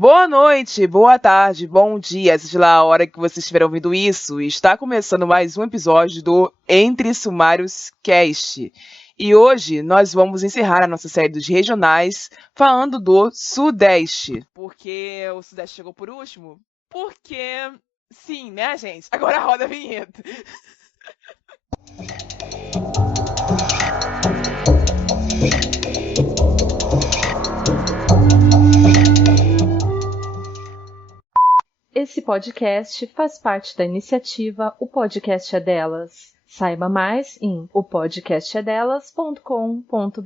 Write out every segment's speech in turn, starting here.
Boa noite, boa tarde, bom dia, seja lá a hora que você estiver ouvindo isso. Está começando mais um episódio do Entre Sumários Cast. E hoje nós vamos encerrar a nossa série dos regionais falando do Sudeste. Por que o Sudeste chegou por último? Porque, sim, né, gente? Agora roda a vinheta. Esse podcast faz parte da iniciativa O Podcast é Delas. Saiba mais em opodcastedelas.com.br.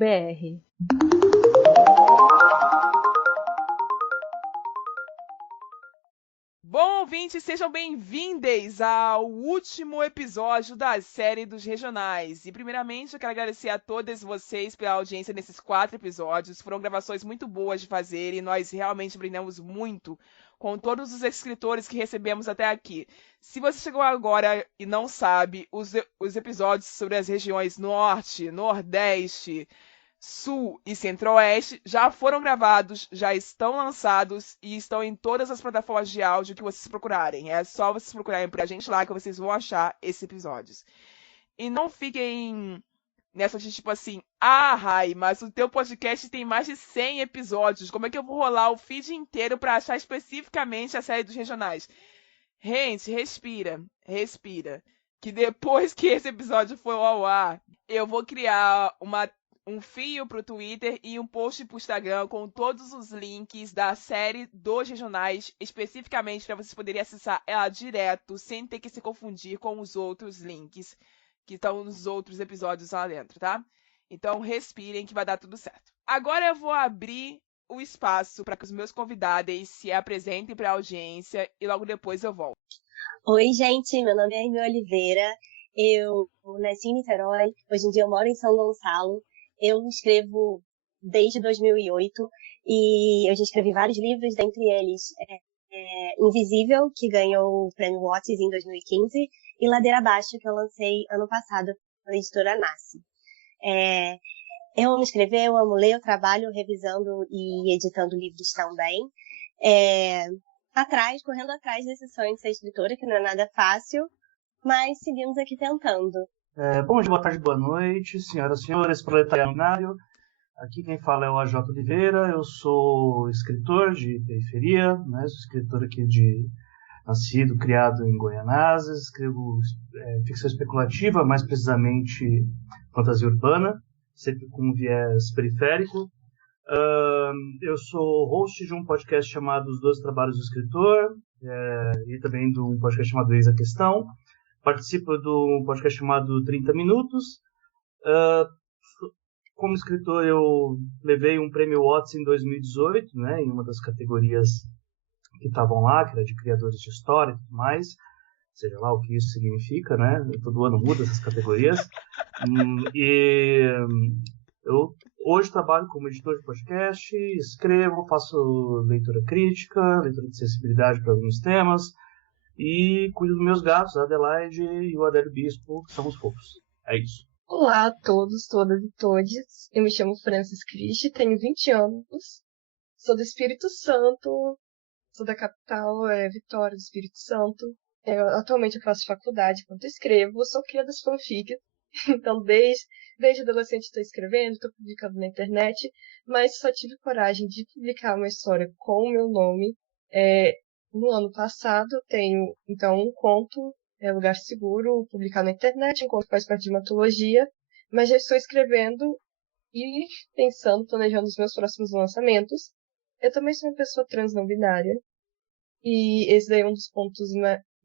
Bom, ouvintes, sejam bem-vindos ao último episódio da série dos regionais. E, primeiramente, eu quero agradecer a todas vocês pela audiência nesses 4 episódios. Foram gravações muito boas de fazer e nós realmente aprendemos muito com todos os escritores que recebemos até aqui. Se você chegou agora e não sabe, os episódios sobre as regiões Norte, Nordeste, Sul e Centro-Oeste já foram gravados, já estão lançados e estão em todas as plataformas de áudio que vocês procurarem. É só vocês procurarem por a gente lá que vocês vão achar esses episódios. E não fiquem nessa de tipo assim, Rai, mas o teu podcast tem mais de 100 episódios. Como é que eu vou rolar o feed inteiro para achar especificamente a série dos regionais? Gente, respira. Que depois que esse episódio for ao ar, eu vou criar um fio pro Twitter e um post pro Instagram com todos os links da série dos regionais, especificamente para vocês poderem acessar ela direto, sem ter que se confundir com os outros links que estão nos outros episódios lá dentro, tá? Então respirem que vai dar tudo certo. Agora eu vou abrir o espaço para que os meus convidados se apresentem para a audiência e logo depois eu volto. Oi, gente, meu nome é Amy Oliveira, eu nasci em Niterói, hoje em dia eu moro em São Gonçalo, eu escrevo desde 2008 e eu já escrevi vários livros, dentre eles Invisível, que ganhou o Prêmio Watts em 2015, e Ladeira Abaixo, que eu lancei ano passado pela editora Nasce. Eu amo escrever, eu amo ler, eu trabalho revisando e editando livros também. Correndo atrás desse sonho de ser escritora, que não é nada fácil, mas seguimos aqui tentando. Bom dia, boa tarde, boa noite, senhoras e senhores, proletariado. Aqui quem fala é o AJ Oliveira, eu sou escritor de periferia, né? Sou escritor aqui nascido, criado em Goianazes, escrevo ficção especulativa, mais precisamente fantasia urbana, sempre com um viés periférico. Eu sou host de um podcast chamado Os 12 Trabalhos do Escritor, e também de um podcast chamado Eis a Questão. Participo de um podcast chamado 30 Minutos. Como escritor, eu levei um prêmio Watts em 2018, né, em uma das categorias que estavam lá, que era de criadores de história e tudo mais. Seja lá o que isso significa, né? Todo ano muda essas categorias. Eu hoje trabalho como editor de podcast, escrevo, faço leitura crítica, leitura de sensibilidade para alguns temas e cuido dos meus gatos, a Adelaide e o Adélio Bispo, que são os fofos. É isso. Olá a todos, todas e todes. Eu me chamo Francis Cristi, tenho 20 anos, sou do Espírito Santo, sou da capital, Vitória do Espírito Santo. Atualmente eu faço faculdade enquanto escrevo, sou cria das fanfics, então desde adolescente estou escrevendo, estou publicando na internet, mas só tive coragem de publicar uma história com o meu nome. No ano passado tenho então um conto, Lugar Seguro, publicado na internet, um conto que faz parte de uma antologia, mas já estou escrevendo e pensando, planejando os meus próximos lançamentos. Eu também sou uma pessoa trans não binária, e esse daí é um dos pontos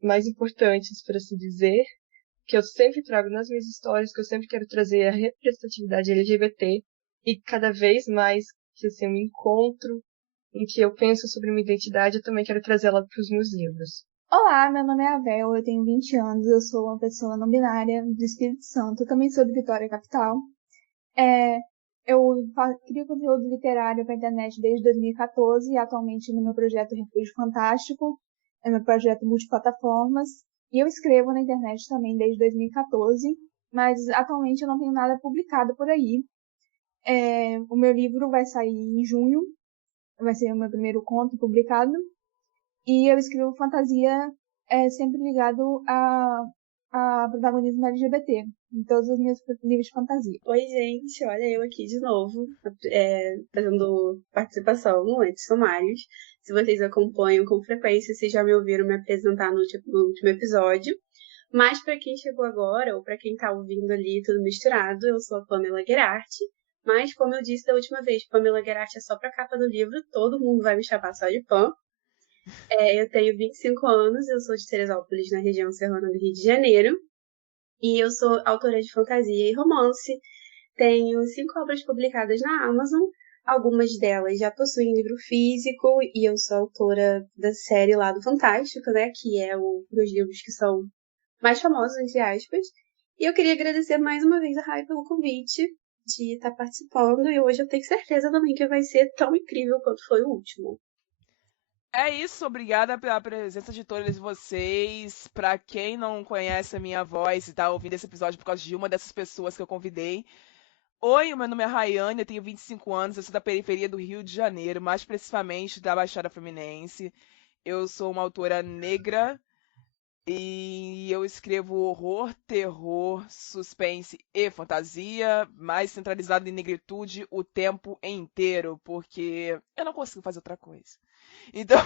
mais importantes, por assim dizer, que eu sempre trago nas minhas histórias, que eu sempre quero trazer a representatividade LGBT, e cada vez mais que assim, eu me encontro, em que eu penso sobre minha identidade, eu também quero trazer ela para os meus livros. Olá, meu nome é Avel, eu tenho 20 anos, eu sou uma pessoa não binária do Espírito Santo, eu também sou de Vitória Capital. Eu crio conteúdo literário para a internet desde 2014 e atualmente no meu projeto Refúgio Fantástico, é meu projeto multiplataformas, e eu escrevo na internet também desde 2014, mas atualmente eu não tenho nada publicado por aí. O meu livro vai sair em junho, vai ser o meu primeiro conto publicado. E eu escrevo fantasia sempre ligado a protagonismo LGBT, em todos os meus livros de fantasia. Oi, gente, olha eu aqui de novo, fazendo participação no Entre Sumários. Se vocês acompanham com frequência, vocês já me ouviram me apresentar no último episódio. Mas para quem chegou agora, ou para quem tá ouvindo ali tudo misturado, eu sou a Pamela Gerardi. Mas, como eu disse da última vez, Pamela Gerardi é só pra capa do livro, todo mundo vai me chamar só de Pam. Eu tenho 25 anos, eu sou de Teresópolis, na região serrana do Rio de Janeiro. E eu sou autora de fantasia e romance. Tenho 5 obras publicadas na Amazon. Algumas delas já possuem livro físico. E eu sou autora da série lá do Fantástico, né? Que é os livros que são mais famosos, entre aspas. E eu queria agradecer mais uma vez a Rai pelo convite de estar participando. E hoje eu tenho certeza também que vai ser tão incrível quanto foi o último. É isso, obrigada pela presença de todos vocês. Pra quem não conhece a minha voz e tá ouvindo esse episódio por causa de uma dessas pessoas que eu convidei. Oi, meu nome é Rayane, eu tenho 25 anos, eu sou da periferia do Rio de Janeiro, mais precisamente da Baixada Fluminense. Eu sou uma autora negra e eu escrevo horror, terror, suspense e fantasia, mais centralizado em negritude o tempo inteiro, porque eu não consigo fazer outra coisa. Então,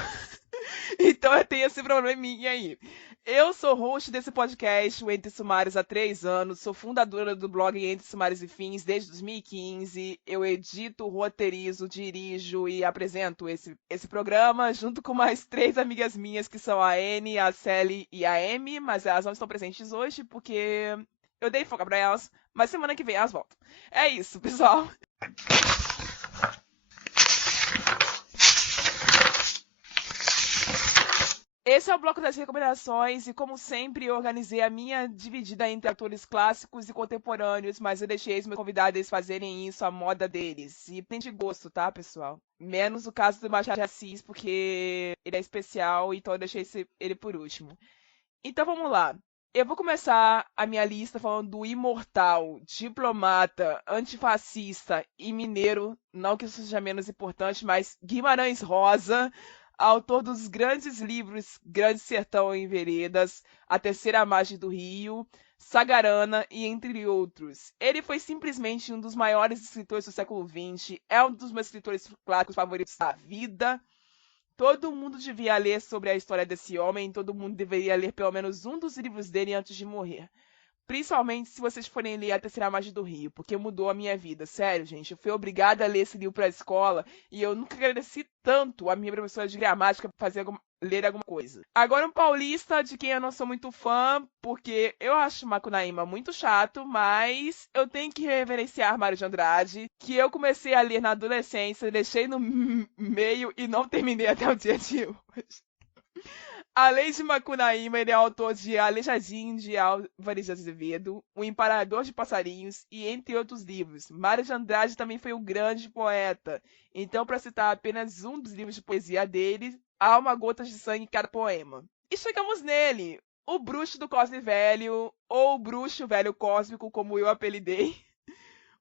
então eu tenho esse probleminha aí. Eu sou host desse podcast, o Entre Sumários, há 3 anos. Sou fundadora do blog Entre Sumários e Fins desde 2015. Eu edito, roteirizo, dirijo e apresento esse programa junto com mais 3 amigas minhas, que são a Anne, a Sally e a Amy. Mas elas não estão presentes hoje porque eu dei folga pra elas. Mas semana que vem elas voltam. É isso, pessoal. Esse é o bloco das recomendações e, como sempre, eu organizei a minha dividida entre autores clássicos e contemporâneos, mas eu deixei os meus convidados fazerem isso à moda deles. E tem de gosto, tá, pessoal? Menos o caso do Machado de Assis, porque ele é especial, então eu deixei ele por último. Então vamos lá. Eu vou começar a minha lista falando do imortal, diplomata, antifascista e mineiro, não que isso seja menos importante, mas Guimarães Rosa, autor dos grandes livros Grande Sertão em Veredas, A Terceira Margem do Rio, Sagarana e entre outros. Ele foi simplesmente um dos maiores escritores do século XX, é um dos meus escritores clássicos favoritos da vida. Todo mundo devia ler sobre a história desse homem, todo mundo deveria ler pelo menos um dos livros dele antes de morrer. Principalmente se vocês forem ler A Terceira Margem do Rio, porque mudou a minha vida. Sério, gente, eu fui obrigada a ler esse livro pra escola e eu nunca agradeci tanto a minha professora de gramática por ler alguma coisa. Agora um paulista de quem eu não sou muito fã, porque eu acho Macunaíma muito chato, mas eu tenho que reverenciar Mário de Andrade, que eu comecei a ler na adolescência, deixei no meio e não terminei até o dia de hoje. Além de Macunaíma, ele é autor de Aleijadinho de Álvares de Azevedo, O Emparador de Passarinhos e entre outros livros. Mário de Andrade também foi um grande poeta. Então, para citar apenas um dos livros de poesia dele, há uma gota de sangue em cada poema. E chegamos nele, o bruxo do Cosme Velho, ou o bruxo velho cósmico, como eu apelidei.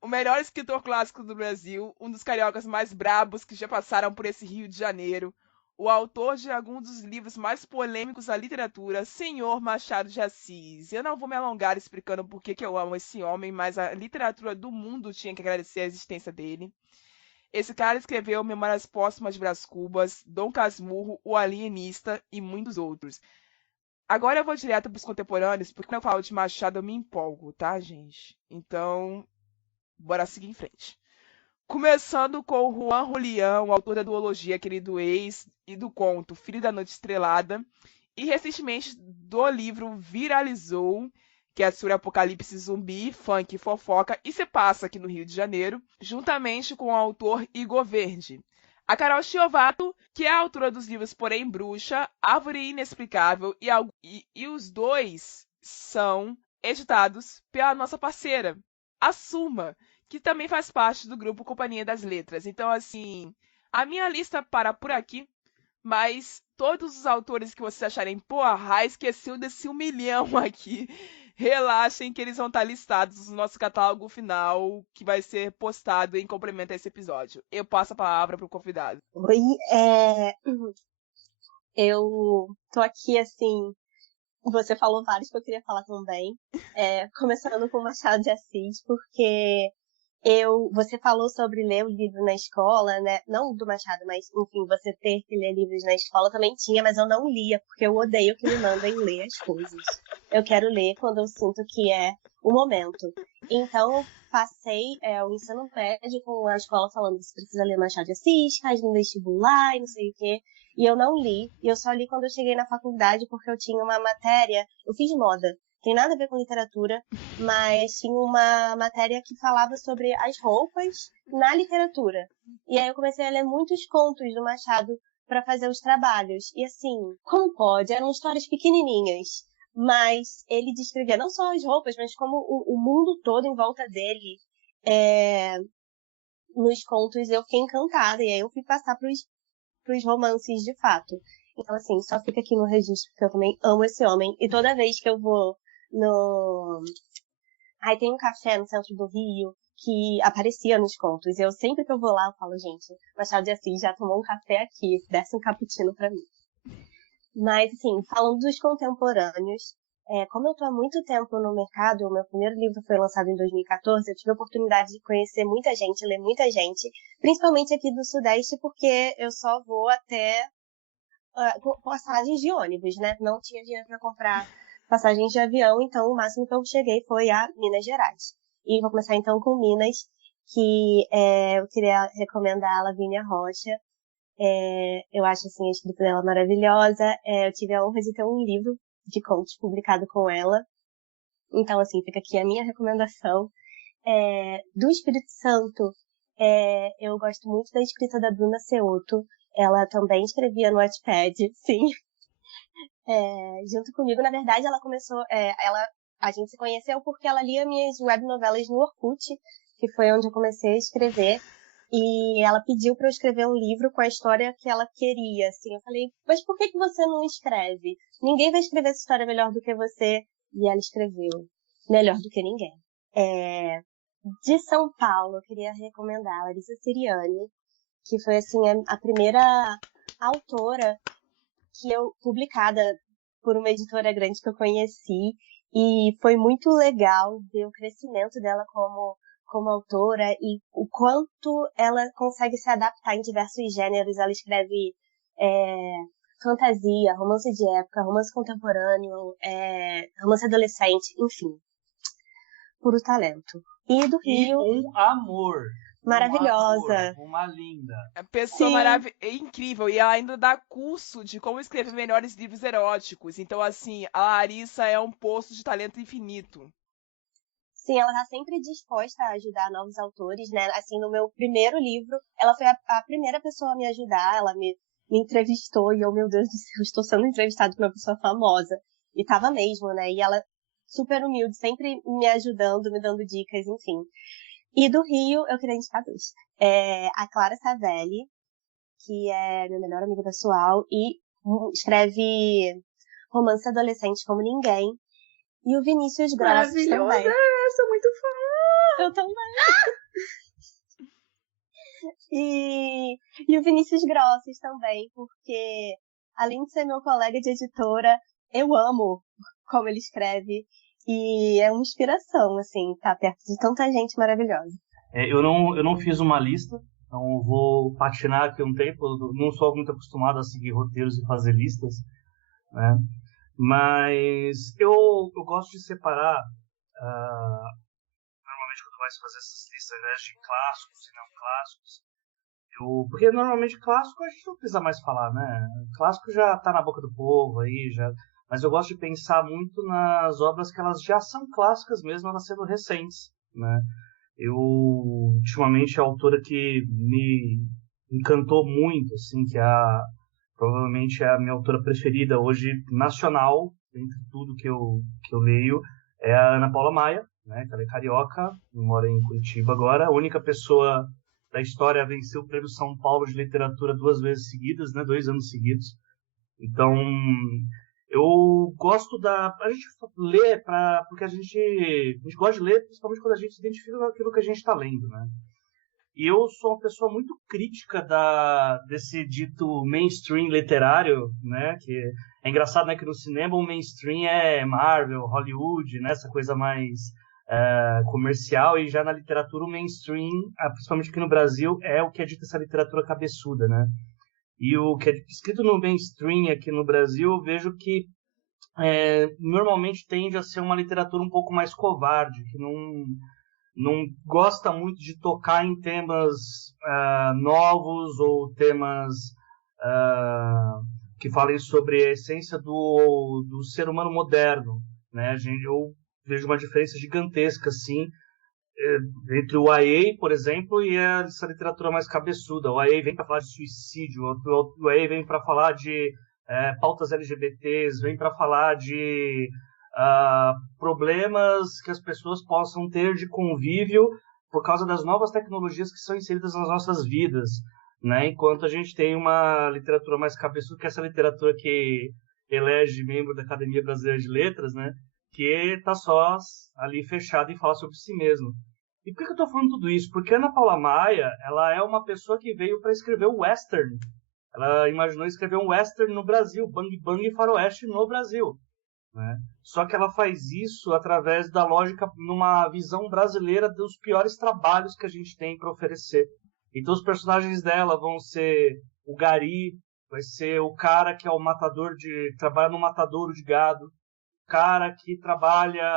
O melhor escritor clássico do Brasil, um dos cariocas mais brabos que já passaram por esse Rio de Janeiro, o autor de alguns dos livros mais polêmicos da literatura, Senhor Machado de Assis. Eu não vou me alongar explicando por que eu amo esse homem, mas a literatura do mundo tinha que agradecer a existência dele. Esse cara escreveu Memórias Póstumas de Brás Cubas, Dom Casmurro, O Alienista e muitos outros. Agora eu vou direto para os contemporâneos, porque quando eu falo de Machado eu me empolgo, tá, gente? Então, bora seguir em frente. Começando com o Juan Julián, o autor da duologia Querido Ex e do conto Filho da Noite Estrelada, e recentemente do livro Viralizou, que é sobre apocalipse zumbi, funk e fofoca, e se passa aqui no Rio de Janeiro, juntamente com o autor Igor Verde. A Carol Chiovato, que é a autora dos livros Porém Bruxa, Árvore Inexplicável, e os dois são editados pela nossa parceira, a Suma, que também faz parte do grupo Companhia das Letras. Então, assim, a minha lista para por aqui, mas todos os autores que vocês acharem, porra, esqueceu desse 1 milhão aqui, relaxem que eles vão estar listados no nosso catálogo final, que vai ser postado em complemento a esse episódio. Eu passo a palavra pro convidado. Oi, eu tô aqui, assim, você falou vários que eu queria falar também, começando com Machado de Assis, porque você falou sobre ler o livro na escola, né? Não do Machado, mas, enfim, você ter que ler livros na escola também tinha, mas eu não lia, porque eu odeio que me mandem ler as coisas. Eu quero ler quando eu sinto que é o momento. Então, eu passei o ensino médio com a escola falando que você precisa ler Machado de Assis, faz no vestibular e não sei o quê. E eu não li, e eu só li quando eu cheguei na faculdade, porque eu tinha uma matéria, eu fiz moda. Tem nada a ver com literatura, mas tinha uma matéria que falava sobre as roupas na literatura. E aí eu comecei a ler muitos contos do Machado para fazer os trabalhos. E assim, como pode? Eram histórias pequenininhas, mas ele descrevia não só as roupas, mas como o mundo todo em volta dele. Nos contos eu fiquei encantada, e aí eu fui passar pros romances de fato. Então assim, só fica aqui no registro, porque eu também amo esse homem. E toda vez que eu vou Aí tem um café no centro do Rio que aparecia nos contos. E sempre que eu vou lá, eu falo, gente, Machado de Assis já tomou um café aqui, desce um cappuccino pra mim. Mas, assim, falando dos contemporâneos, como eu tô há muito tempo no mercado, o meu primeiro livro foi lançado em 2014, eu tive a oportunidade de conhecer muita gente, ler muita gente, principalmente aqui do Sudeste, porque eu só vou até passagens de ônibus, né? Não tinha dinheiro pra comprar passagens de avião, então o máximo que eu cheguei foi a Minas Gerais. E vou começar então com Minas, que eu queria recomendar a Lavínia Rocha. Eu acho assim, a escrita dela maravilhosa. Eu tive a honra de ter um livro de contos publicado com ela. Então, assim, fica aqui a minha recomendação. Do Espírito Santo, eu gosto muito da escrita da Bruna Seotto. Ela também escrevia no Wattpad, sim. Junto comigo, na verdade, ela começou, a gente se conheceu porque ela lia minhas webnovelas no Orkut, que foi onde eu comecei a escrever, e ela pediu para eu escrever um livro com a história que ela queria, assim. Eu falei, mas por que você não escreve? Ninguém vai escrever essa história melhor do que você. E ela escreveu melhor do que ninguém. De São Paulo, eu queria recomendar a Larissa Siriani, que foi, assim, a primeira autora publicada por uma editora grande que eu conheci, e foi muito legal ver o crescimento dela como autora e o quanto ela consegue se adaptar em diversos gêneros. Ela escreve fantasia, romance de época, romance contemporâneo, romance adolescente, enfim. Puro talento. E do Rio... um amor. Maravilhosa. Uma linda. A pessoa é incrível. E ela ainda dá curso de como escrever melhores livros eróticos. Então, assim, a Larissa é um poço de talento infinito. Sim, ela tá sempre disposta a ajudar novos autores, né? Assim, no meu primeiro livro, ela foi a primeira pessoa a me ajudar. Ela me entrevistou e eu, meu Deus do céu, estou sendo entrevistada por uma pessoa famosa. E tava mesmo, né? E ela, super humilde, sempre me ajudando, me dando dicas, enfim. E do Rio, eu queria indicar dois. A Clara Savelli, que é minha melhor amiga pessoal, e escreve romance adolescente como ninguém. E o Vinícius Grossi também. Sou muito fã! Eu também! E o Vinícius Grossi também, porque além de ser meu colega de editora, eu amo como ele escreve. E é uma inspiração, assim, tá perto de tanta gente maravilhosa. Eu não fiz uma lista, então vou patinar aqui um tempo. Eu não sou muito acostumado a seguir roteiros e fazer listas, né? Mas eu gosto de separar, normalmente quando vai se fazer essas listas, né, de clássicos e não clássicos, porque normalmente clássico a gente não precisa mais falar, né? Clássico já tá na boca do povo aí, já... Mas eu gosto de pensar muito nas obras que elas já são clássicas mesmo, elas sendo recentes, né? Ultimamente, a autora que me encantou muito, assim, que provavelmente é a minha autora preferida hoje, nacional, entre tudo que eu leio, é a Ana Paula Maia, né? Que ela é carioca, mora em Curitiba agora, a única pessoa da história a vencer o Prêmio São Paulo de Literatura 2 vezes seguidas, né? 2 anos seguidos. Então... Eu gosto a gente lê porque a gente gosta de ler, principalmente quando a gente se identifica com aquilo que a gente está lendo, né? E eu sou uma pessoa muito crítica desse dito mainstream literário, né? Que é engraçado, né? Que no cinema o mainstream é Marvel, Hollywood, né? Essa coisa mais comercial, e já na literatura o mainstream, principalmente aqui no Brasil, é o que é dito essa literatura cabeçuda, né? E o que é escrito no mainstream aqui no Brasil, eu vejo que normalmente tende a ser uma literatura um pouco mais covarde, que não gosta muito de tocar em temas novos ou temas que falem sobre a essência do ser humano moderno, né? Eu vejo uma diferença gigantesca, assim, entre o YA, por exemplo, e essa literatura mais cabeçuda. O YA vem para falar de suicídio, o YA vem para falar de pautas LGBTs, vem para falar de problemas que as pessoas possam ter de convívio por causa das novas tecnologias que são inseridas nas nossas vidas, né? Enquanto a gente tem uma literatura mais cabeçuda, que é essa literatura que elege membro da Academia Brasileira de Letras, né? Que está só ali fechada e fala sobre si mesmo. E por que eu estou falando tudo isso? Porque a Ana Paula Maia, ela é uma pessoa que veio para escrever o western. Ela imaginou escrever um western no Brasil, Bang Bang e Faroeste no Brasil, né? Só que ela faz isso através da lógica, numa visão brasileira dos piores trabalhos que a gente tem para oferecer. Então os personagens dela vão ser o gari, vai ser o cara que é o trabalha no matadouro de gado, o cara que trabalha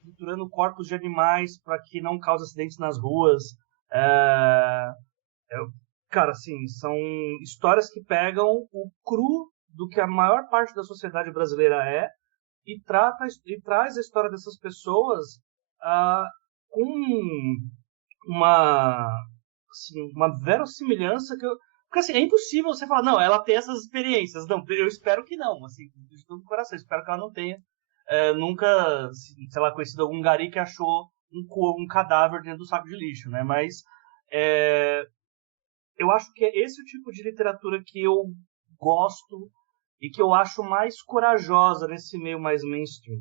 triturando corpos de animais para que não cause acidentes nas ruas. Cara, assim, são histórias que pegam o cru do que a maior parte da sociedade brasileira e traz a história dessas pessoas com uma verossimilhança porque assim, é impossível você falar, não, ela tem essas experiências. Não, eu espero que não, assim, de todo o coração, espero que ela não tenha nunca, sei lá, conhecido algum gari que achou um cadáver dentro do saco de lixo, né? Mas eu acho que é esse o tipo de literatura que eu gosto e que eu acho mais corajosa nesse meio mais mainstream,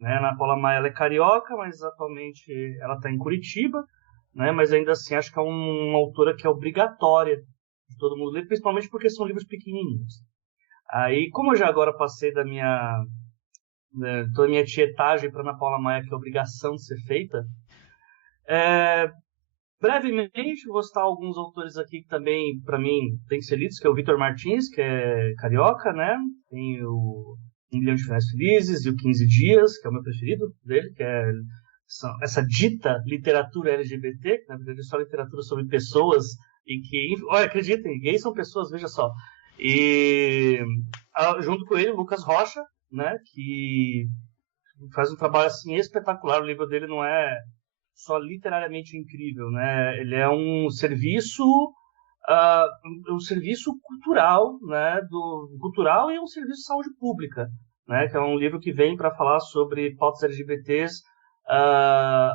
né? A Ana Paula Maia, ela é carioca, mas atualmente ela está em Curitiba, né? Mas ainda assim acho que é uma autora que é obrigatória de todo mundo ler, principalmente porque são livros pequenininhos. Aí, como eu já agora passei toda a minha tietagem para Ana Paula Maia, que é obrigação de ser feita, brevemente vou citar alguns autores aqui que também, para mim, tem que ser lidos, que é o Vitor Martins, que é carioca, né? Tem o 1 Milhão de Finais Felizes e o 15 Dias, que é o meu preferido dele, que é essa dita literatura LGBT, que na verdade é só literatura sobre pessoas e que, olha, acreditem, gays são pessoas, veja só. E junto com ele, o Lucas Rocha, né? Que faz um trabalho assim espetacular. O livro dele não é só literariamente incrível, né? Ele é um serviço cultural, né? Cultural e um serviço de saúde pública, né? Que é um livro que vem para falar sobre pautas LGBTs,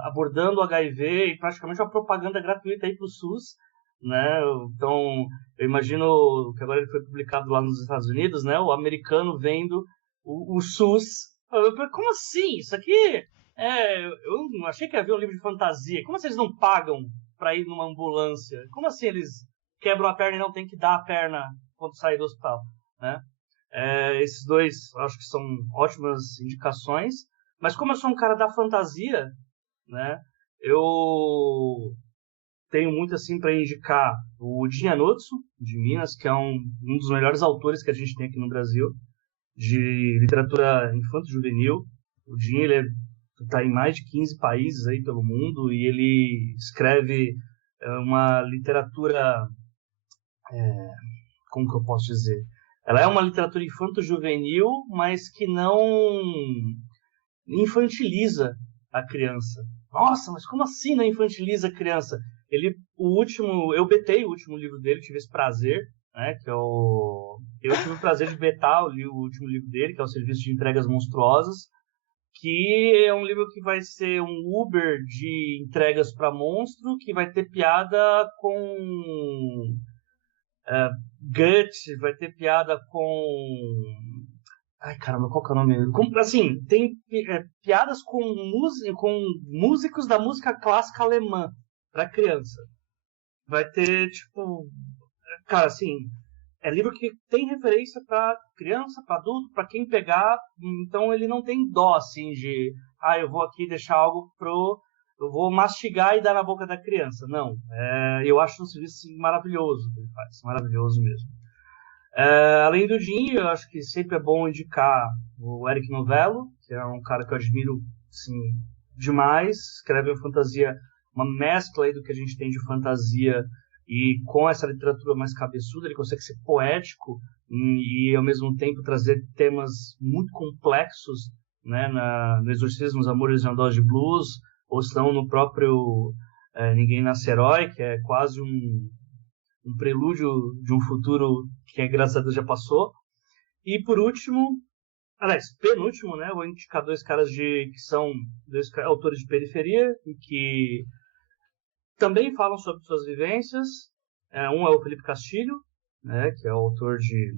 abordando o HIV e praticamente uma propaganda gratuita aí para o SUS, né? Então, eu imagino que agora ele foi publicado lá nos Estados Unidos, né? O americano vendo o SUS. Como assim? Isso aqui eu não achei que havia um livro de fantasia. Como assim eles não pagam para ir numa ambulância? Como assim eles quebram a perna e não tem que dar a perna quando sair do hospital, né? Esses dois acho que são ótimas indicações. Mas como eu sou um cara da fantasia, né? Eu tenho muito assim para indicar o Jin Anotsu, de Minas, que é um dos melhores autores que a gente tem aqui no Brasil de literatura infanto-juvenil. O Jin, ele está em mais de 15 países aí pelo mundo e ele escreve uma literatura, como que eu posso dizer? Ela é uma literatura infanto-juvenil, mas que não infantiliza a criança. Nossa, mas como assim não infantiliza a criança? Eu betei o último livro dele, tive esse prazer, né, eu tive o prazer de betar o último livro dele, que é o Serviço de Entregas Monstruosas, que é um livro que vai ser um Uber de entregas para monstro, que vai ter piada com gut, vai ter piada com Ai, caramba, qual que é o nome? Assim, tem piadas com músicos da música clássica alemã pra criança. Vai ter, tipo... Cara, assim, é livro que tem referência pra criança, pra adulto, pra quem pegar. Então ele não tem dó, assim, de... eu vou aqui deixar algo eu vou mastigar e dar na boca da criança. Não. Eu acho um serviço assim, maravilhoso que ele faz. Maravilhoso mesmo. Além do Jim, eu acho que sempre é bom indicar o Eric Novello, que é um cara que eu admiro assim, demais. Escreve uma fantasia, uma mescla aí do que a gente tem de fantasia e com essa literatura mais cabeçuda, ele consegue ser poético e ao mesmo tempo trazer temas muito complexos, né, no Exorcismo, os Amores de uma Dose de Blues, ou senão no próprio Ninguém Nasce Herói, que é quase um prelúdio de um futuro que, graças a Deus, já passou. E por último, penúltimo, né, vou indicar dois caras que são dois autores de periferia, que também falam sobre suas vivências. Um é o Felipe Castilho, né, que é o autor de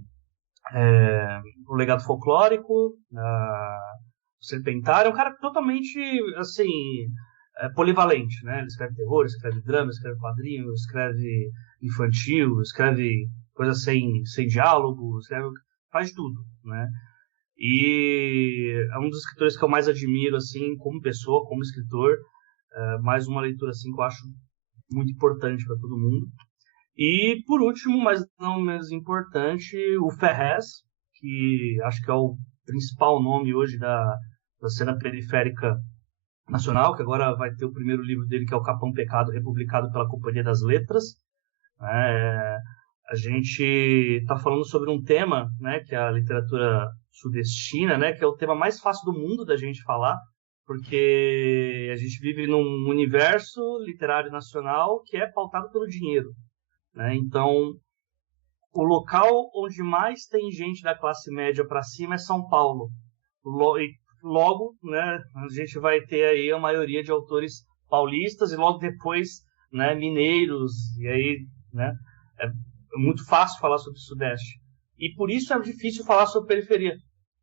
O Legado Folclórico, O Serpentário. É um cara totalmente, assim, polivalente, né? Ele escreve terror, escreve drama, escreve quadrinho, escreve infantil, escreve coisa sem diálogo, faz tudo, né? E é um dos escritores que eu mais admiro, assim, como pessoa, como escritor. Mais uma leitura, assim, que eu acho muito importante para todo mundo. E, por último, mas não menos importante, o Ferrez, que acho que é o principal nome hoje da cena periférica nacional, que agora vai ter o primeiro livro dele, que é o Capão Pecado, republicado pela Companhia das Letras. A gente está falando sobre um tema, né, que é a literatura sudestina, né, que é o tema mais fácil do mundo da gente falar, porque a gente vive num universo literário nacional que é pautado pelo dinheiro, né? Então, o local onde mais tem gente da classe média para cima é São Paulo. Logo, né, a gente vai ter aí a maioria de autores paulistas e logo depois, né, mineiros, e aí, né, é muito fácil falar sobre o Sudeste. E por isso é difícil falar sobre periferia.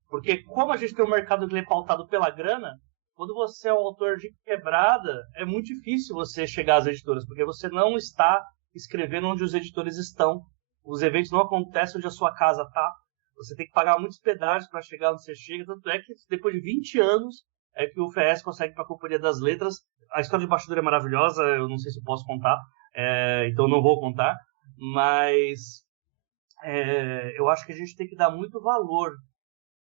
Porque como a gente tem um mercado que é pautado pela grana, quando você é um autor de quebrada, é muito difícil você chegar às editoras, porque você não está escrevendo onde os editores estão. Os eventos não acontecem onde a sua casa está. Você tem que pagar muitos pedágios para chegar onde você chega. Tanto é que depois de 20 anos é que o FES consegue para a Companhia das Letras. A história de bastidor é maravilhosa, eu não sei se eu posso contar, então não vou contar. Mas eu acho que a gente tem que dar muito valor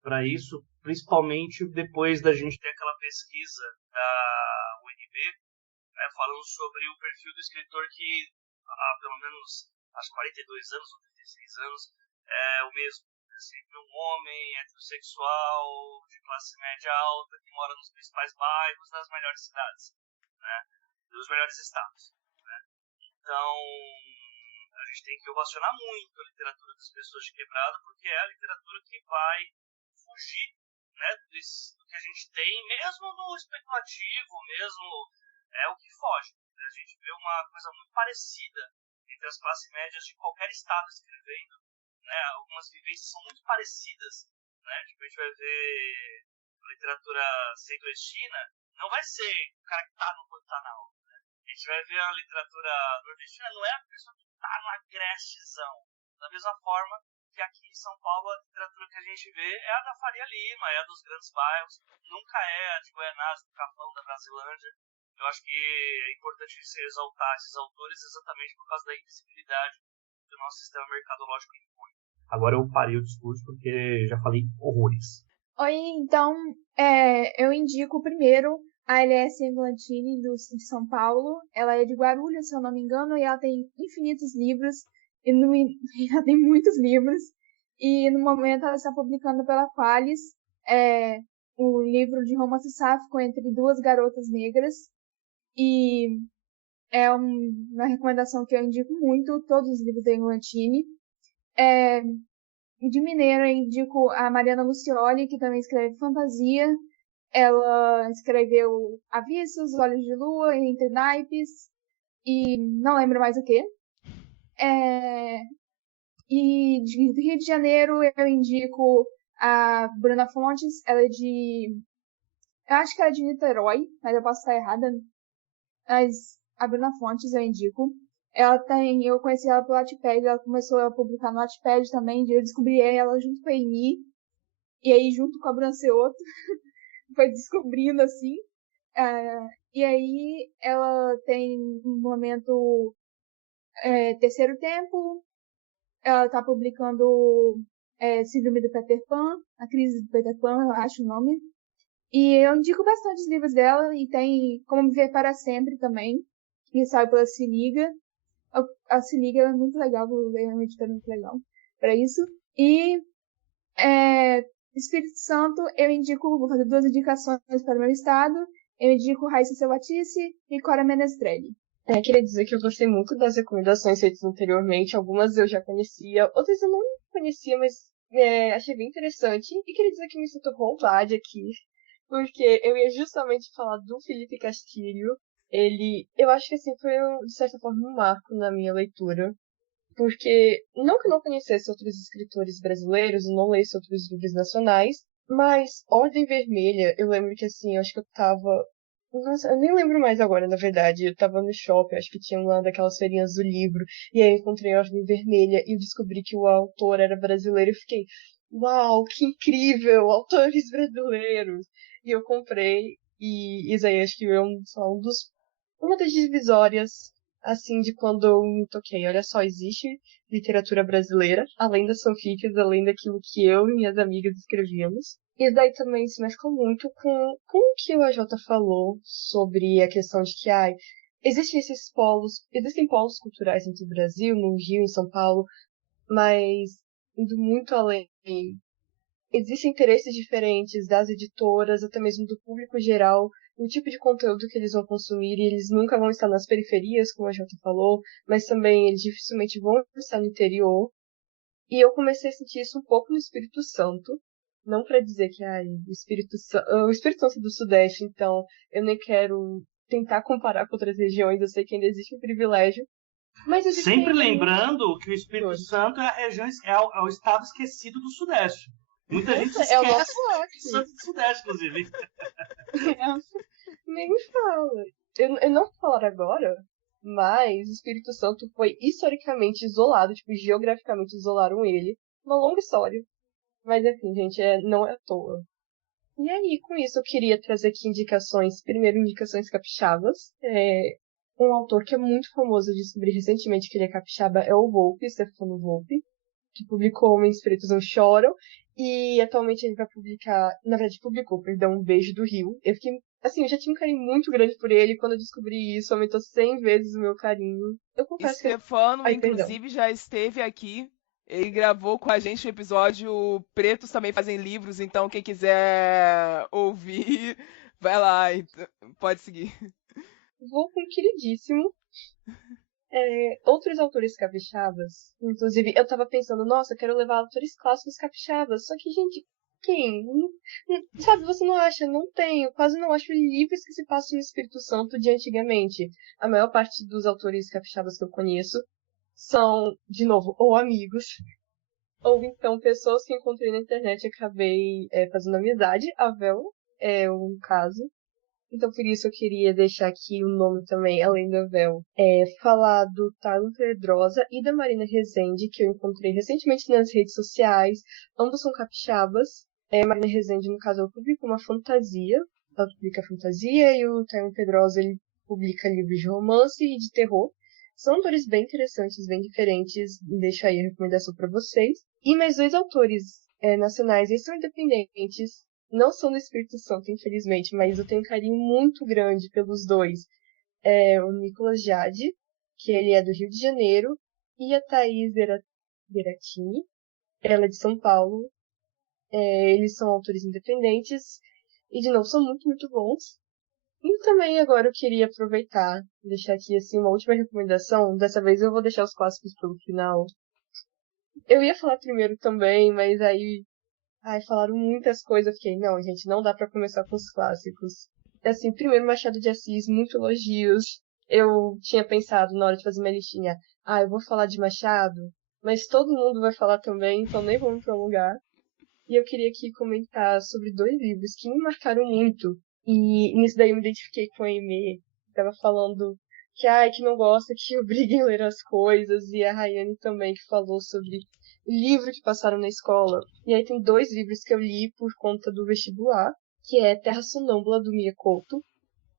para isso, principalmente depois da gente ter aquela pesquisa da UNB, né, falando sobre o perfil do escritor que há pelo menos aos 42 anos ou 36 anos é o mesmo. É sempre um homem heterossexual, de classe média alta, que mora nos principais bairros das melhores cidades, né, dos melhores estados. Né. Então, a gente tem que ovacionar muito a literatura das pessoas de quebrada, porque é a literatura que vai fugir, né, do que a gente tem, mesmo no especulativo, mesmo é o que foge. Né? A gente vê uma coisa muito parecida entre as classes médias de qualquer estado escrevendo, né? Algumas vivências são muito parecidas, né? Tipo, a gente vai ver a literatura centro-estina, não vai ser o cara que tá no Pantanal, né? A gente vai ver a literatura nordestina, não é a pessoa que tá no agrestezão. Da mesma forma que aqui em São Paulo a literatura que a gente vê é a da Faria Lima, é a dos grandes bairros, nunca é a de Goianás, do Capão, da Brasilândia. Eu acho que é importante se exaltar esses autores exatamente por causa da invisibilidade que o nosso sistema mercadológico impõe. Agora eu parei o discurso porque já falei horrores. Oi, então eu indico primeiro a L.S. Eglantine, de São Paulo. Ela é de Guarulhos, se eu não me engano, e ela tem infinitos livros. Ela tem muitos livros. E no momento ela está publicando pela Qualis o livro de romance sáfico entre duas garotas negras. E é uma recomendação que eu indico muito, todos os livros da Eglantine. De mineiro eu indico a Mariana Lucioli, que também escreve fantasia. Ela escreveu Avisos, Olhos de Lua, Entre Naipes e não lembro mais o que. E do Rio de Janeiro eu indico A Bruna Fontes, ela é de... Eu acho que ela é de Niterói, mas eu posso estar errada. Mas a Bruna Fontes eu indico. Eu conheci ela pelo Wattpad, ela começou a publicar no Wattpad também, eu descobri ela junto com a Amy, e aí junto com a Bruna Ceoto, foi descobrindo assim. E aí ela tem um momento Terceiro Tempo, ela tá publicando Síndrome do Peter Pan, A Crise do Peter Pan, eu acho o nome. E eu indico bastante os livros dela, e tem Como Viver para Sempre também, que sai pela Se Liga. A Se Liga é muito legal, é uma editora muito legal para isso. E Espírito Santo, eu indico, vou fazer 2 indicações para o meu estado. Eu indico Raíssa Selvatice e Cora Menestrelli. Queria dizer que eu gostei muito das recomendações feitas anteriormente. Algumas eu já conhecia, outras eu não conhecia, mas achei bem interessante. E queria dizer que me sinto roubada aqui, porque eu ia justamente falar do Felipe Castilho. Eu acho que assim, foi de certa forma um marco na minha leitura. Porque, não que eu não conhecesse outros escritores brasileiros, não lesse outros livros nacionais, mas Ordem Vermelha, eu lembro que assim, eu acho que eu tava... Nossa, eu nem lembro mais agora, na verdade. Eu tava no shopping, acho que tinha uma daquelas feirinhas do livro, e aí eu encontrei Ordem Vermelha e eu descobri que o autor era brasileiro e fiquei, uau, que incrível, autores brasileiros! E eu comprei, e isso aí acho que é uma das divisórias assim, de quando eu me toquei. Olha só, existe literatura brasileira, além das fanfics, além daquilo que eu e minhas amigas escrevíamos. E daí também se mescla muito com o que o AJ falou sobre a questão de que, existem polos culturais dentro do Brasil, no Rio, em São Paulo, mas indo muito além. Existem interesses diferentes das editoras, até mesmo do público geral, no tipo de conteúdo que eles vão consumir, e eles nunca vão estar nas periferias, como a Jota falou, mas também eles dificilmente vão estar no interior. E eu comecei a sentir isso um pouco no Espírito Santo. Não para dizer que o Espírito Santo do Sudeste, então eu nem quero tentar comparar com outras regiões, eu sei que ainda existe um privilégio. Mas sempre lembrando que o Espírito Santo é a região, é o estado esquecido do Sudeste. Muita gente esquece do Sudeste, inclusive. Nem me fala. Eu não vou falar agora, mas o Espírito Santo foi historicamente isolado, tipo, geograficamente isolaram ele. Uma longa história. Mas enfim, gente, não é à toa. E aí, com isso, eu queria trazer aqui indicações. Primeiro, indicações capixabas. Um autor que é muito famoso, eu descobri recentemente que ele é capixaba, é o Volpe, Stefano Volpe, que publicou Homens Pretos Não Choram. E atualmente ele vai publicar, na verdade publicou, perdão, Um Beijo do Rio. Eu fiquei, assim, eu já tinha um carinho muito grande por ele, e quando eu descobri isso, aumentou 100 vezes o meu carinho. Eu confesso Stefano, inclusive, já esteve aqui. Ele gravou com a gente o episódio Pretos Também Fazem Livros, então quem quiser ouvir, vai lá, pode seguir. Vou com o queridíssimo. Outros autores capixabas, inclusive, eu tava pensando, nossa, eu quero levar autores clássicos capixabas, só que, gente, quem? Sabe, você não acha? Não tem, eu quase não acho livros que se passam no Espírito Santo de antigamente. A maior parte dos autores capixabas que eu conheço são, de novo, ou amigos, ou então pessoas que encontrei na internet e acabei fazendo amizade. A Vel é um caso. Então, por isso eu queria deixar aqui o nome também, além da Vel, falar do Talo Pedrosa e da Marina Rezende, que eu encontrei recentemente nas redes sociais. Ambos são capixabas. Marina Rezende, no caso, ela publica uma fantasia. Ela publica fantasia, e o Talo Pedrosa, ele publica livros de romance e de terror. São autores bem interessantes, bem diferentes. Deixo aí a recomendação para vocês. E mais 2 autores nacionais, eles são independentes. Não são do Espírito Santo, infelizmente, mas eu tenho um carinho muito grande pelos 2. O Nicolas Jade, que ele é do Rio de Janeiro, e a Thaís Beratini, ela é de São Paulo. Eles são autores independentes e, de novo, são muito, muito bons. E também agora eu queria aproveitar, deixar aqui assim uma última recomendação. Dessa vez eu vou deixar os clássicos pelo final. Eu ia falar primeiro também, mas aí falaram muitas coisas, eu fiquei, não, gente, não dá pra começar com os clássicos. Assim, primeiro Machado de Assis, muito elogios. Eu tinha pensado na hora de fazer minha listinha, eu vou falar de Machado, mas todo mundo vai falar também, então nem vou me prolongar. E eu queria aqui comentar sobre 2 livros que me marcaram muito. E nisso daí eu me identifiquei com a Aimee, que tava falando que não gosta que obriguem a ler as coisas, e a Rayane também, que falou sobre livro que passaram na escola. E aí tem 2 livros que eu li por conta do vestibular, que é Terra Sonâmbula, do Mia Couto.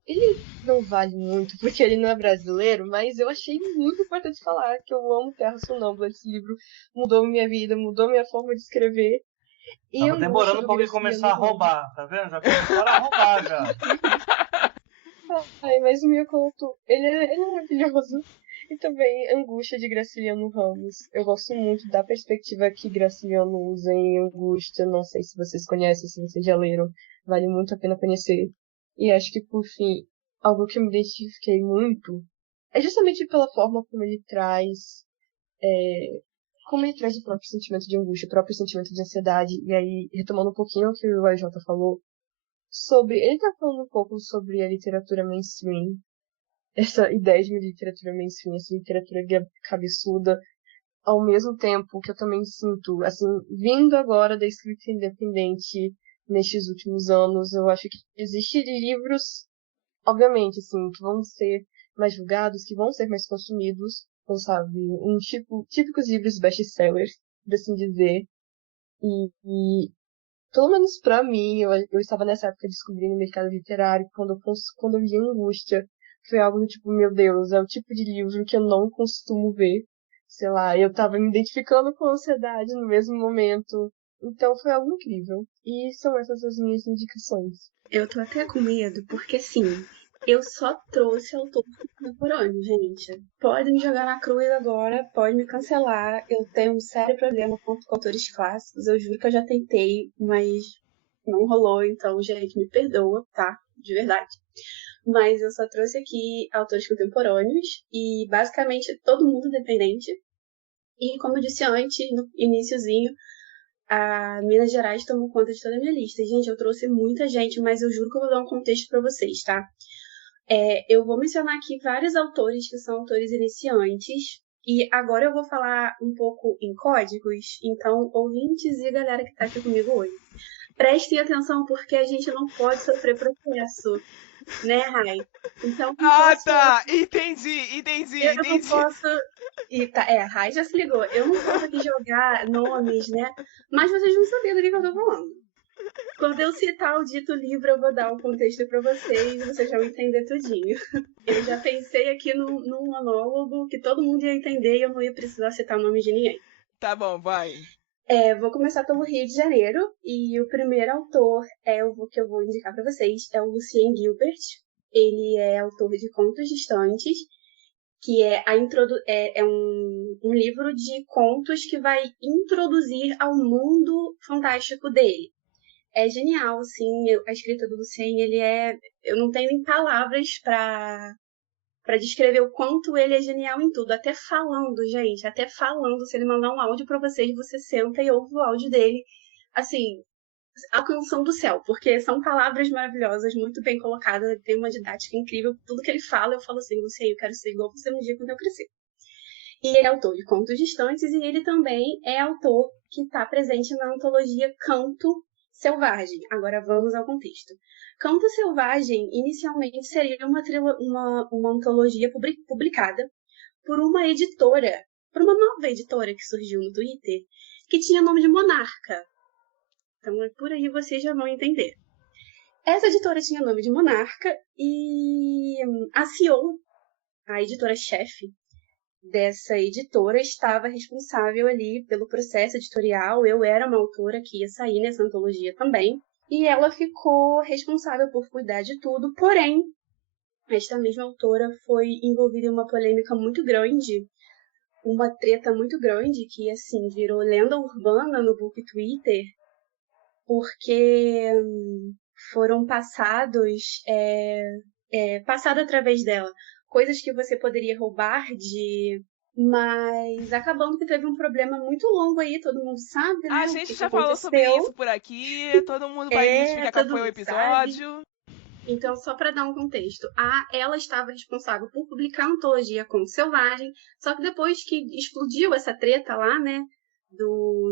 Ele não vale muito, porque ele não é brasileiro, mas eu achei muito importante falar que eu amo Terra Sonâmbula. Esse livro mudou minha vida, mudou minha forma de escrever. E Tava Angústia demorando do pra alguém Graciliano começar a Ramos. roubar, tá vendo? Já começaram a roubar, já. Ai, mas o Mia Couto, ele é maravilhoso. E também Angústia de Graciliano Ramos. Eu gosto muito da perspectiva que Graciliano usa em Angústia. Não sei se vocês conhecem, se vocês já leram. Vale muito a pena conhecer. E acho que, por fim, algo que eu me identifiquei muito é justamente pela forma como ele traz o próprio sentimento de angústia, o próprio sentimento de ansiedade. E aí, retomando um pouquinho o que o AJ falou, ele tá falando um pouco sobre a literatura mainstream, essa ideia de literatura mainstream, essa literatura cabeçuda, ao mesmo tempo que eu também sinto, assim, vindo agora da escrita independente nestes últimos anos, eu acho que existem livros, obviamente, assim, que vão ser mais julgados, que vão ser mais consumidos, ou sabe, típicos livros best-sellers, por assim dizer, e pelo menos pra mim, eu estava nessa época descobrindo o mercado literário, quando eu li Angústia, foi algo do tipo, meu Deus, é o tipo de livro que eu não costumo ver. Sei lá, eu tava me identificando com a ansiedade no mesmo momento. Então foi algo incrível. E são essas as minhas indicações. Eu tô até com medo, porque assim, eu só trouxe autor contemporâneo, gente. Pode me jogar na cruz agora, pode me cancelar. Eu tenho um sério problema com autores clássicos. Eu juro que eu já tentei, mas não rolou. Então, gente, me perdoa, tá? De verdade. Mas eu só trouxe aqui autores contemporâneos e basicamente todo mundo independente. E como eu disse antes, no iniciozinho, a Minas Gerais tomou conta de toda a minha lista. Gente, eu trouxe muita gente, mas eu juro que eu vou dar um contexto para vocês, tá? Eu vou mencionar aqui vários autores que são autores iniciantes. E agora eu vou falar um pouco em códigos. Então, ouvintes e galera que tá aqui comigo hoje, prestem atenção porque a gente não pode sofrer processo, né, Rai? Então, Tá. Entendi. Eu não posso. A Rai já se ligou. Eu não posso aqui jogar nomes, né? Mas vocês vão saber do que eu tô falando. Quando eu citar o dito livro, eu vou dar o contexto pra vocês e vocês vão entender tudinho. Eu já pensei aqui num monólogo que todo mundo ia entender e eu não ia precisar citar o nome de ninguém. Tá bom, vai. Vou começar pelo Rio de Janeiro. E o primeiro autor que eu vou indicar pra vocês é o Lucien Gilbert. Ele é autor de Contos Distantes, que é um livro de contos que vai introduzir ao mundo fantástico dele. É genial, assim, a escrita do Lucien, eu não tenho nem palavras para descrever o quanto ele é genial em tudo, até falando, gente, se ele mandar um áudio para vocês, você senta e ouve o áudio dele, assim, alcançando o céu, porque são palavras maravilhosas, muito bem colocadas, ele tem uma didática incrível, tudo que ele fala, eu falo assim, Lucien, eu quero ser igual você um dia quando eu crescer. E ele é autor de Contos Distantes e ele também é autor que está presente na antologia Canto Selvagem. Agora vamos ao contexto. Canto Selvagem inicialmente seria uma antologia publicada por uma nova editora que surgiu no Twitter, que tinha o nome de Monarca. Então por aí vocês já vão entender. Essa editora tinha o nome de Monarca e a CEO, a editora-chefe dessa editora, estava responsável ali pelo processo editorial. Eu era uma autora que ia sair nessa antologia também. E ela ficou responsável por cuidar de tudo. Porém, esta mesma autora foi envolvida em uma polêmica muito grande, uma treta muito grande, que assim virou lenda urbana no book Twitter, porque foram passados passado através dela coisas que você poderia roubar mas acabando que teve um problema muito longo aí, todo mundo sabe, né? A gente já falou sobre isso por aqui, todo mundo vai identificar qual foi o episódio. Sabe. Então, só para dar um contexto, ela estava responsável por publicar a antologia Conto Selvagem, só que depois que explodiu essa treta lá, né,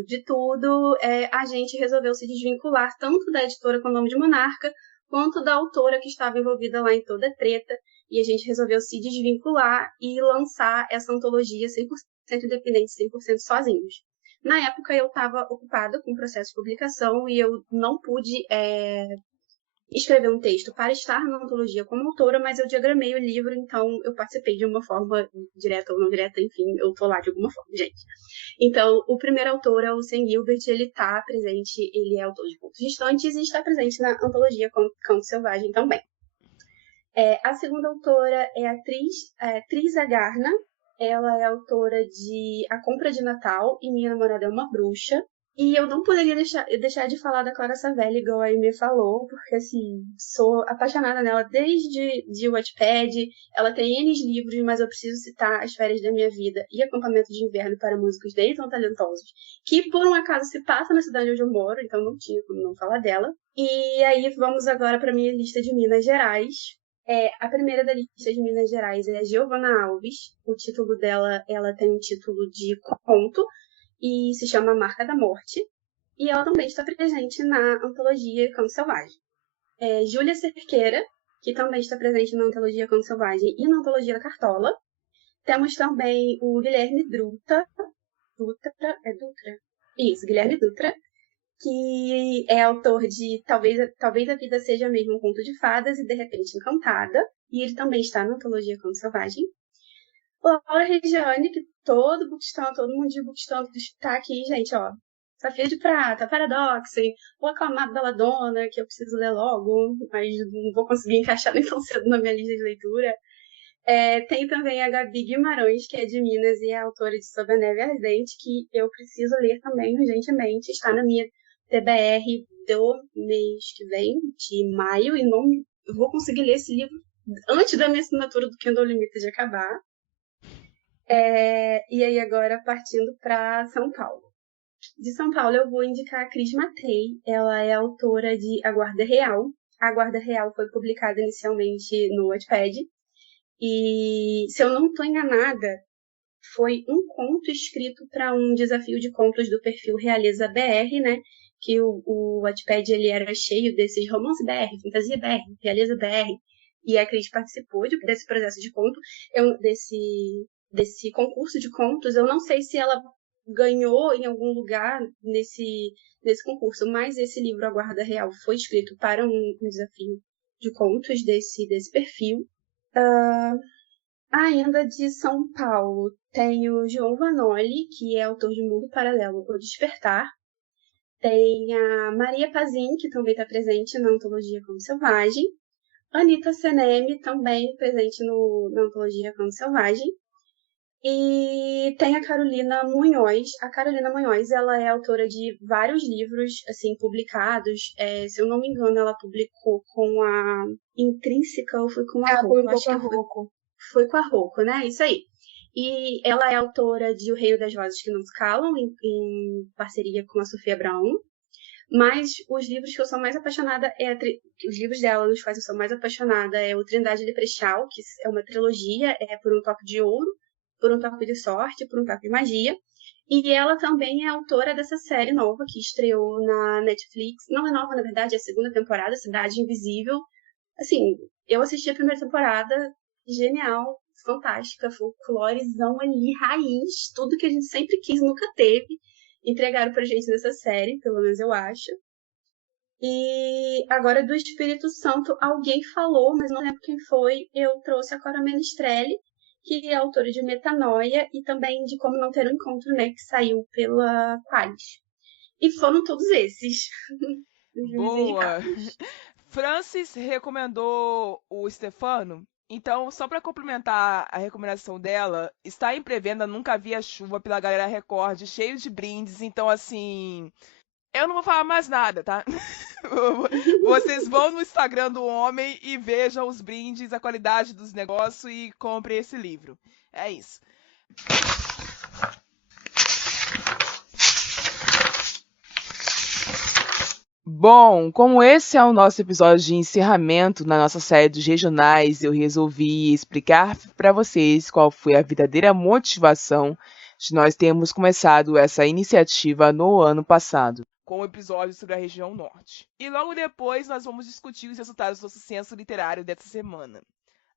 de tudo, a gente resolveu se desvincular tanto da editora com o nome de Monarca, quanto da autora que estava envolvida lá em toda a treta, e a gente resolveu se desvincular e lançar essa antologia 100% independente, 100% sozinhos. Na época eu estava ocupada com o processo de publicação e eu não pude escrever um texto para estar na antologia como autora, mas eu diagramei o livro, então eu participei de uma forma direta ou não direta, enfim, eu tô lá de alguma forma, gente. Então, o primeiro autor é o Sam Gilbert, ele tá presente, ele é autor de Contos Distantes e está presente na antologia Canto Selvagem também. A segunda autora é a Tris Agarna, ela é autora de A Compra de Natal e Minha Namorada é uma Bruxa. E eu não poderia deixar de falar da Clara Savelli, igual a Amy falou, porque, assim, sou apaixonada nela desde de Wattpad. Ela tem N livros, mas eu preciso citar As Férias da Minha Vida e Acampamento de Inverno para Músicos Nem Tão Talentosos, que, por um acaso, se passa na cidade onde eu moro, então não tinha como não falar dela. E aí, vamos agora para a minha lista de Minas Gerais. A primeira da lista de Minas Gerais é a Giovana Alves. O título dela, ela tem um título de conto, e se chama Marca da Morte, e ela também está presente na antologia Canto Selvagem. Júlia Cerqueira, que também está presente na antologia Canto Selvagem e na antologia da Cartola. Temos também o Guilherme Dutra? Isso, Guilherme Dutra, que é autor de Talvez a Vida Seja Mesmo um Conto de Fadas e De Repente Encantada, e ele também está na antologia Canto Selvagem. Laura Regiane, que todo mundo de Bookstone está aqui, gente, ó. Safia de Prata, Paradoxem, O Aclamado Belladonna, que eu preciso ler logo, mas não vou conseguir encaixar nem tão cedo na minha lista de leitura. Tem também a Gabi Guimarães, que é de Minas e é autora de Sob a Neve Ardente, que eu preciso ler também urgentemente. Está na minha TBR do mês que vem, de maio, e não vou conseguir ler esse livro antes da minha assinatura do Kindle Unlimited acabar. E aí agora partindo para São Paulo. De São Paulo eu vou indicar a Cris Matei. Ela é autora de A Guarda Real. A Guarda Real foi publicada inicialmente no Wattpad. E, se eu não estou enganada, foi um conto escrito para um desafio de contos do perfil Realiza BR, né? Que o Wattpad ele era cheio desses romance BR, fantasia BR, Realiza BR. E a Cris participou desse processo de conto, desse concurso de contos. Eu não sei se ela ganhou em algum lugar nesse concurso, mas esse livro, A Guarda Real, foi escrito para um desafio de contos desse perfil. Ainda de São Paulo, tem o João Vanoli, que é autor de Mundo Paralelo, O Despertar. Tem a Maria Pazin, que também está presente na antologia Canto Selvagem. Anitta Seneme, também presente na antologia Canto Selvagem. E tem a Carolina Munhoz. A Carolina Munhoz, ela é autora de vários livros, assim, publicados. Se eu não me engano, ela publicou com a Intrínseca ou foi com a Rocco? Foi com a Rocco, né? Isso aí. E ela é autora de O Reino das Vozes que Não Se Calam, em parceria com a Sofia Abraão. Mas os livros que eu sou mais apaixonada os livros dela, nos quais eu sou mais apaixonada, é o Trindade Leprechal, que é uma trilogia, Por um Toque de Ouro, Por um Toque de Sorte, Por um Toque de Magia. E ela também é autora dessa série nova que estreou na Netflix. Não é nova, na verdade, é a segunda temporada, Cidade Invisível. Assim, eu assisti a primeira temporada, genial, fantástica, folclorezão ali, raiz, tudo que a gente sempre quis, nunca teve. Entregaram pra gente nessa série, pelo menos eu acho. E agora do Espírito Santo, alguém falou, mas não lembro quem foi, eu trouxe a Cora Menestrelli, que é autora de Metanoia e também de Como Não Ter um Encontro, né, que saiu pela Qualis. E foram todos esses. Boa! Francis recomendou o Stefano. Então, só para complementar a recomendação dela, está em pré-venda Nunca Vi a Chuva pela Galera Record, cheio de brindes. Então, assim, eu não vou falar mais nada, tá? Vocês vão no Instagram do homem e vejam os brindes, a qualidade dos negócios e comprem esse livro. É isso. Bom, como esse é o nosso episódio de encerramento na nossa série dos regionais, eu resolvi explicar para vocês qual foi a verdadeira motivação de nós termos começado essa iniciativa no ano passado, com um episódio sobre a região norte. E logo depois nós vamos discutir os resultados do nosso censo literário dessa semana.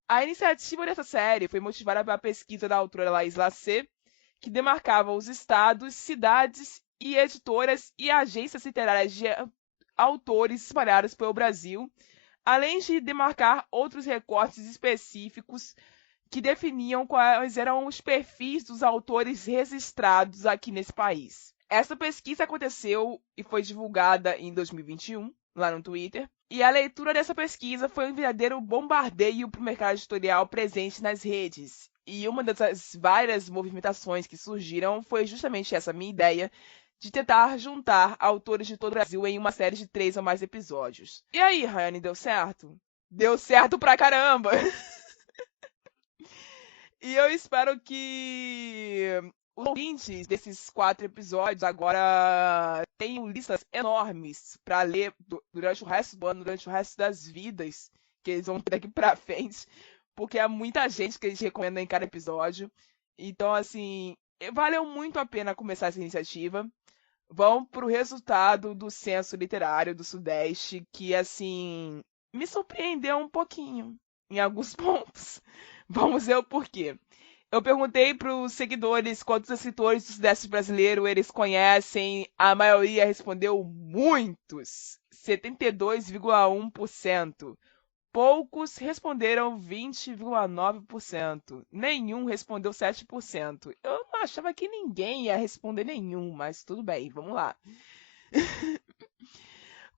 A iniciativa dessa série foi motivada pela pesquisa da autora Laís Lacê, que demarcava os estados, cidades e editoras e agências literárias de autores espalhados pelo Brasil, além de demarcar outros recortes específicos que definiam quais eram os perfis dos autores registrados aqui nesse país. Essa pesquisa aconteceu e foi divulgada em 2021, lá no Twitter, e a leitura dessa pesquisa foi um verdadeiro bombardeio para o mercado editorial presente nas redes. E uma das várias movimentações que surgiram foi justamente essa minha ideia de tentar juntar autores de todo o Brasil em uma série de 3 ou mais episódios. E aí, Rayane, deu certo? Deu certo pra caramba! E eu espero que os ouvintes desses 4 episódios agora tenham listas enormes para ler durante o resto do ano, durante o resto das vidas que eles vão ter daqui pra frente, porque é muita gente que a gente recomenda em cada episódio. Então, assim, valeu muito a pena começar essa iniciativa. Vão pro resultado do Censo Literário do Sudeste, que, assim, me surpreendeu um pouquinho em alguns pontos. Vamos ver o porquê. Eu perguntei para os seguidores quantos escritores do Sudeste brasileiro eles conhecem. A maioria respondeu muitos, 72,1%. Poucos responderam 20,9%. Nenhum respondeu 7%. Eu não achava que ninguém ia responder nenhum, mas tudo bem, vamos lá.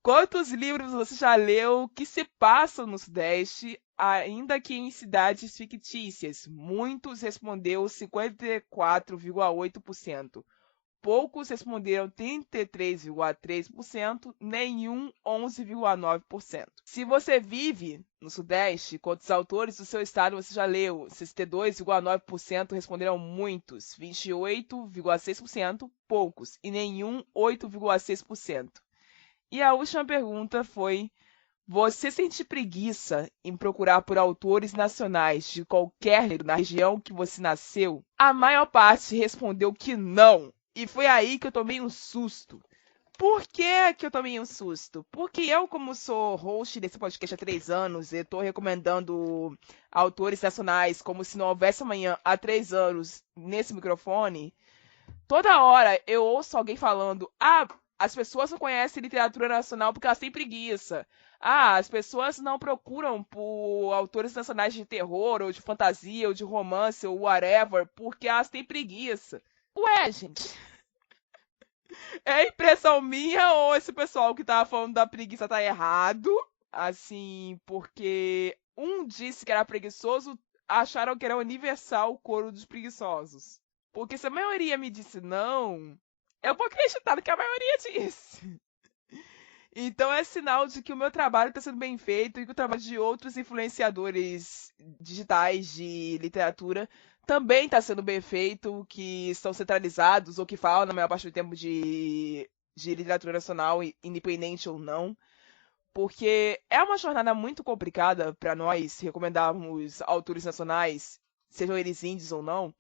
Quantos livros você já leu que se passam no Sudeste, ainda que em cidades fictícias? Muitos respondeu 54,8%. Poucos responderam 33,3%, nenhum 11,9%. Se você vive no Sudeste, quantos autores do seu estado você já leu? 62,9% responderam muitos, 28,6% poucos e nenhum 8,6%. E a última pergunta foi: você sente preguiça em procurar por autores nacionais de qualquer gênero na região que você nasceu? A maior parte respondeu que não. E foi aí que eu tomei um susto. Por que eu tomei um susto? Porque eu, como sou host desse podcast há 3 anos, e estou recomendando autores nacionais como se não houvesse amanhã há 3 anos nesse microfone, toda hora eu ouço alguém falando: as pessoas não conhecem literatura nacional porque elas têm preguiça. As pessoas não procuram por autores nacionais de terror, ou de fantasia, ou de romance, ou whatever, porque elas têm preguiça. Ué, gente, é impressão minha ou esse pessoal que tava falando da preguiça tá errado? Assim, porque um disse que era preguiçoso, acharam que era universal o coro dos preguiçosos. Porque se a maioria me disse não, eu vou acreditar no que a maioria disse. Então é sinal de que o meu trabalho está sendo bem feito e que o trabalho de outros influenciadores digitais de literatura também está sendo bem feito, que estão centralizados ou que falam na maior parte do tempo de literatura nacional, independente ou não. Porque é uma jornada muito complicada para nós recomendarmos autores nacionais, sejam eles indies ou não,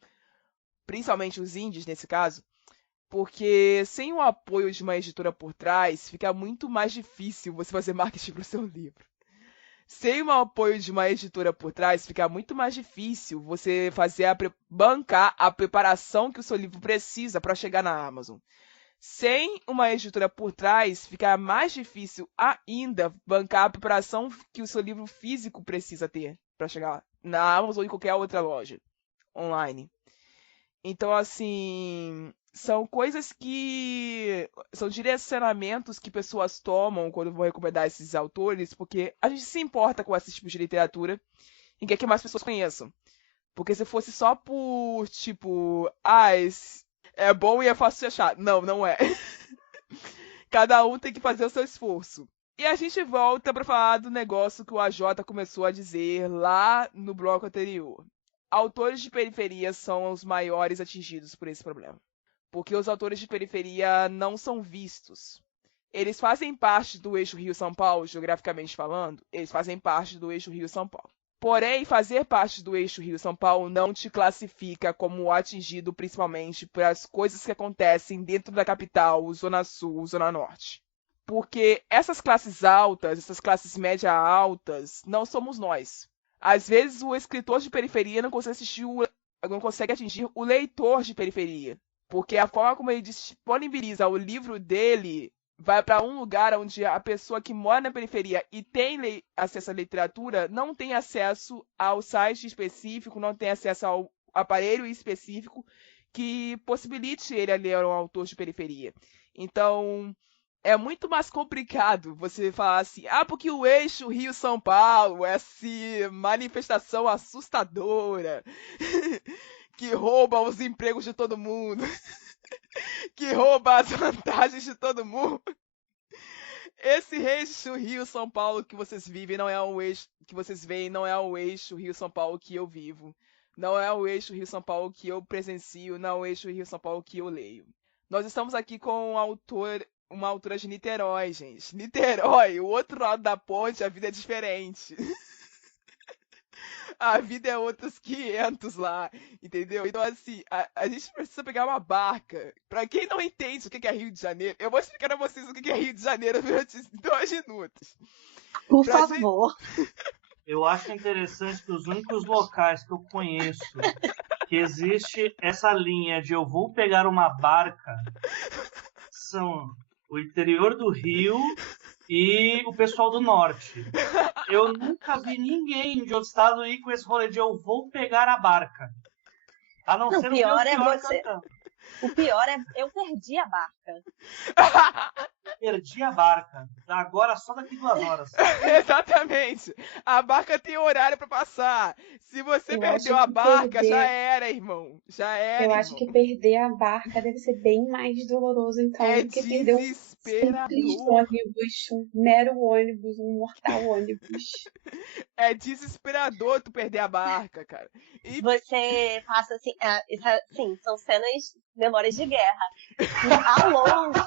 principalmente os indies nesse caso. Porque sem o apoio de uma editora por trás, fica muito mais difícil você fazer marketing para o seu livro. Sem o apoio de uma editora por trás, fica muito mais difícil você bancar a preparação que o seu livro precisa para chegar na Amazon. Sem uma editora por trás, fica mais difícil ainda bancar a preparação que o seu livro físico precisa ter para chegar na Amazon ou em qualquer outra loja online. Então, assim, são coisas que são direcionamentos que pessoas tomam quando vão recomendar esses autores, porque a gente se importa com esse tipo de literatura e quer que mais pessoas conheçam. Porque se fosse só por, tipo, é bom e é fácil de achar. Não, não é. Cada um tem que fazer o seu esforço. E a gente volta para falar do negócio que o AJ começou a dizer lá no bloco anterior. Autores de periferia são os maiores atingidos por esse problema. Porque os autores de periferia não são vistos. Eles fazem parte do eixo Rio-São Paulo, geograficamente falando, eles fazem parte do eixo Rio-São Paulo. Porém, fazer parte do eixo Rio-São Paulo não te classifica como atingido principalmente pelas coisas que acontecem dentro da capital, Zona Sul, Zona Norte. Porque essas classes altas, essas classes média altas, não somos nós. Às vezes o escritor de periferia não consegue atingir o leitor de periferia. Porque a forma como ele disponibiliza o livro dele vai para um lugar onde a pessoa que mora na periferia e tem acesso à literatura não tem acesso ao site específico, não tem acesso ao aparelho específico que possibilite ele a ler um autor de periferia. Então, é muito mais complicado você falar assim, porque o eixo Rio-São Paulo é essa manifestação assustadora que rouba os empregos de todo mundo. Que rouba as vantagens de todo mundo. Esse eixo Rio-São Paulo que vocês vivem não é o eixo que vocês veem, não é o eixo Rio-São Paulo que eu vivo. Não é o eixo Rio-São Paulo que eu presencio, não é o eixo Rio-São Paulo que eu leio. Nós estamos aqui com uma autora de Niterói, gente. Niterói, o outro lado da ponte, a vida é diferente. A vida é outros 500 lá, entendeu? Então, assim, a gente precisa pegar uma barca. Pra quem não entende o que é Rio de Janeiro, eu vou explicar a vocês o que é Rio de Janeiro durante 2 minutos. Por favor. Eu acho interessante que os únicos locais que eu conheço que existe essa linha de eu vou pegar uma barca são o interior do Rio e o pessoal do norte. Eu nunca vi ninguém de outro estado ir com esse rolê de eu vou pegar a barca. A não ser o pior você. Cantando. O pior é eu perdi a barca. Perdi a barca. Agora só daqui 2 horas. Exatamente. A barca tem horário pra passar. Se você perdeu a barca, já era, irmão. Já era. Eu acho que perder a barca deve ser bem mais doloroso, então, do que perder um simples ônibus, um mero ônibus, um mortal ônibus. É desesperador tu perder a barca, cara. E você passa assim, sim, são cenas, memórias de guerra. Ao longe,